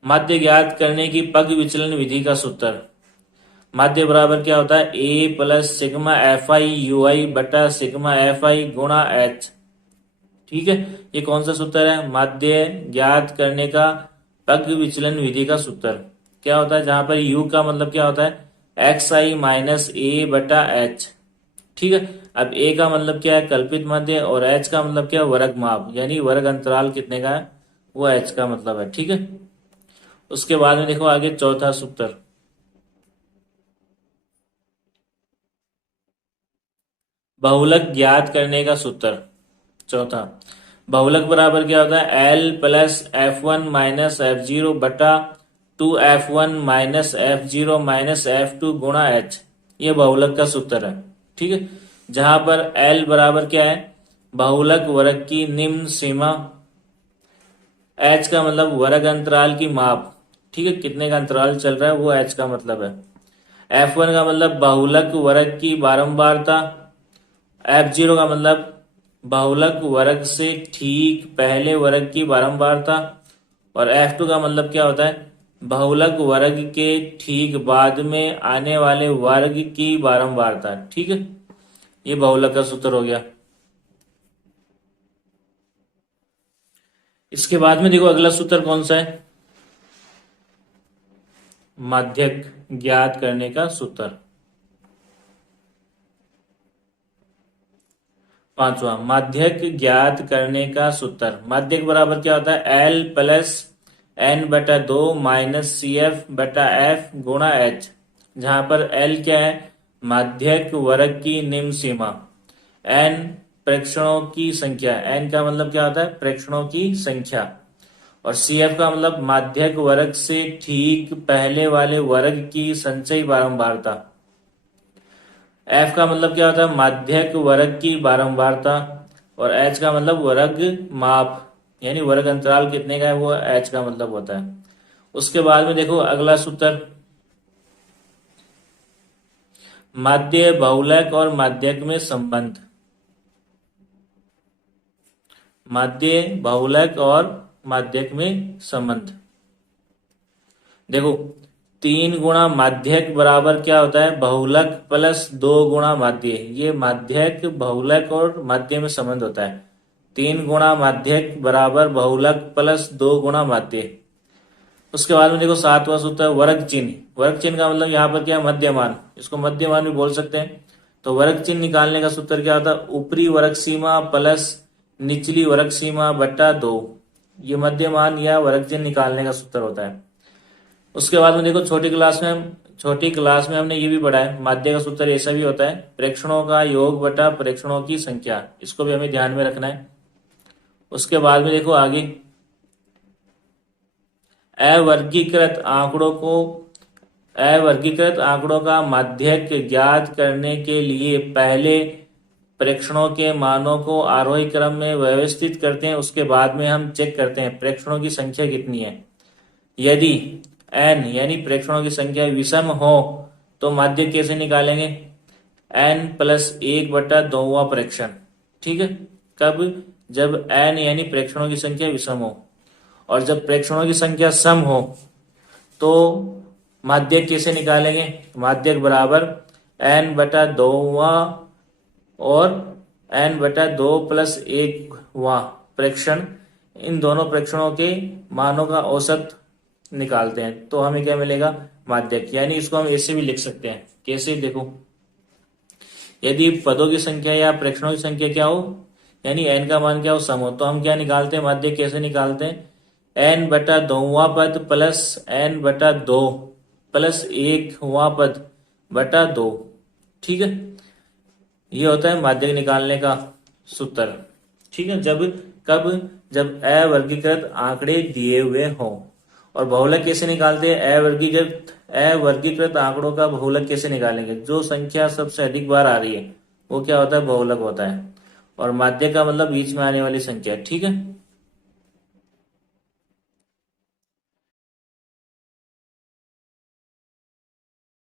माध्य ज्ञात करने की पग विचलन विधि का सूत्र। माध्य बराबर क्या होता है, A plus sigma f i u i बटा सिग्मा एफ आई गुणा एच, ठीक है। ये कौन सा सूत्र है, माध्य ज्ञात करने का पग विचलन विधि का सूत्र। क्या होता है, जहां पर यू का मतलब क्या होता है, एक्स आई माइनस ए बटा एच, ठीक है। अब ए का मतलब क्या है, कल्पित माध्य, और एच का मतलब क्या है, वर्ग माप, यानी वर्ग अंतराल कितने का है, वो एच का मतलब है, ठीक है। उसके बाद में देखो आगे चौथा सूत्र, बहुलक ज्ञात करने का सूत्र। चौथा, बहुलक बराबर क्या होता है, L plus F one minus F zero बटा 2f1 minus F zero minus F two गुणा एच। ये बहुलक का सूत्र है, ठीक है। जहां पर एल बराबर क्या है, बहुलक वर्ग की निम्न सीमा, एच का मतलब वर्ग अंतराल की माप, ठीक है, कितने का अंतराल चल रहा है वो एच का मतलब है। F1 का मतलब बहुलक वर्ग की बारंबारता, F0 का मतलब बहुलक वर्ग से ठीक पहले वर्ग की बारंबारता, और F2 का मतलब क्या होता है, बहुलक वर्ग के ठीक बाद में आने वाले वर्ग की बारंबारता, ठीक है। ये बहुलक का सूत्र हो गया। इसके बाद में देखो अगला सूत्र कौन सा है, माध्यक ज्ञात करने का सूत्र। पांचवा, माध्यक ज्ञात करने का सूत्र। माध्यक बराबर क्या होता है, एल प्लस एन बटा 2 माइनस सी एफ बटा एफ गुणा एच, जहां पर एल क्या है, माध्यक वर्ग की निम्न सीमा, एन प्रेक्षणों की संख्या, एन का मतलब क्या होता है, प्रेक्षणों की संख्या, और CF का मतलब माध्यक वर्ग से ठीक पहले वाले वर्ग की संचयी बारंबारता। F का मतलब क्या होता है, माध्यक वर्ग की बारंबारता। और H का मतलब वर्ग माप, यानी वर्ग अंतराल कितने का है वो H का मतलब होता है। उसके बाद में देखो अगला सूत्र, माध्य बहुलक और माध्यक में संबंध। माध्य बहुलक और माध्यक में संबंध। देखो 3 गुणा माध्यक बराबर क्या होता है, बहुलक प्लस 2 गुणा माध्य। ये माध्यक बहुलक और माध्य में संबंध होता है। 3 गुणा माध्यक बराबर बहुलक प्लस 2 गुणा माध्य। उसके बाद में देखो 7वां सूत्र है वर्ग चिन्ह। वर्ग चिन्ह का मतलब यहाँ पर क्या है, मध्यमान, इसको मध्यमान भी बोल सकते हैं। तो वर्ग चिन्ह निकालने का सूत्र क्या होता है, ऊपरी वर्ग सीमा प्लस निचली वर्ग सीमा बट्टा 2। ये मध्यमान या वर्ग चिन्ह निकालने का सूत्र होता है। उसके बाद में देखो छोटी क्लास में हमने ये भी पढ़ा है, माध्य का सूत्र ऐसा भी होता है, प्रेक्षणों का योग बटा प्रेक्षणों की संख्या। इसको भी हमें ध्यान में रखना है। उसके बाद में देखो आगे, अवर्गीकृत आंकड़ों का माध्यक ज्ञात करने के लिए पहले प्रेक्षणों के मानों को आरोही क्रम में व्यवस्थित करते हैं। उसके बाद में हम चेक करते हैं प्रेक्षणों की संख्या कितनी है। यदि n यानी प्रेक्षणों की संख्या विषम हो तो माध्यक कैसे निकालेंगे, n प्लस 1/2वां प्रेक्षण। ठीक है, कब, जब n यानी प्रेक्षणों की संख्या विषम हो। और जब प्रेक्षणों की संख्या सम हो तो माध्यक कैसे निकालेंगे, माध्यक बराबर n/2वां और n/2 प्लस 1वां प्रेक्षण। इन दोनों प्रेक्षणों के मानों का औसत निकालते हैं तो हमें क्या मिलेगा, माध्यक। यानी इसको हम ऐसे भी लिख सकते हैं, कैसे, देखो यदि पदों की संख्या या प्रेक्षणों की संख्या क्या हो, यानी n का मान क्या हो, सम हो, तो हम क्या निकालते हैं, माध्यक कैसे निकालते हैं, n/2वां पद प्लस n/2 प्लस 1वां पद बटा 2। ठीक है, ये होता है माध्यक निकालने का सूत्र। ठीक है, जब अवर्गीकृत आंकड़े दिए हुए हों। और बहुलक कैसे निकालते हैं, अवर्गीकृत आंकड़ों का बहुलक कैसे निकालेंगे, जो संख्या सबसे अधिक बार आ रही है वो क्या होता है, बहुलक होता है। और माध्य का मतलब बीच में आने वाली संख्या। ठीक है।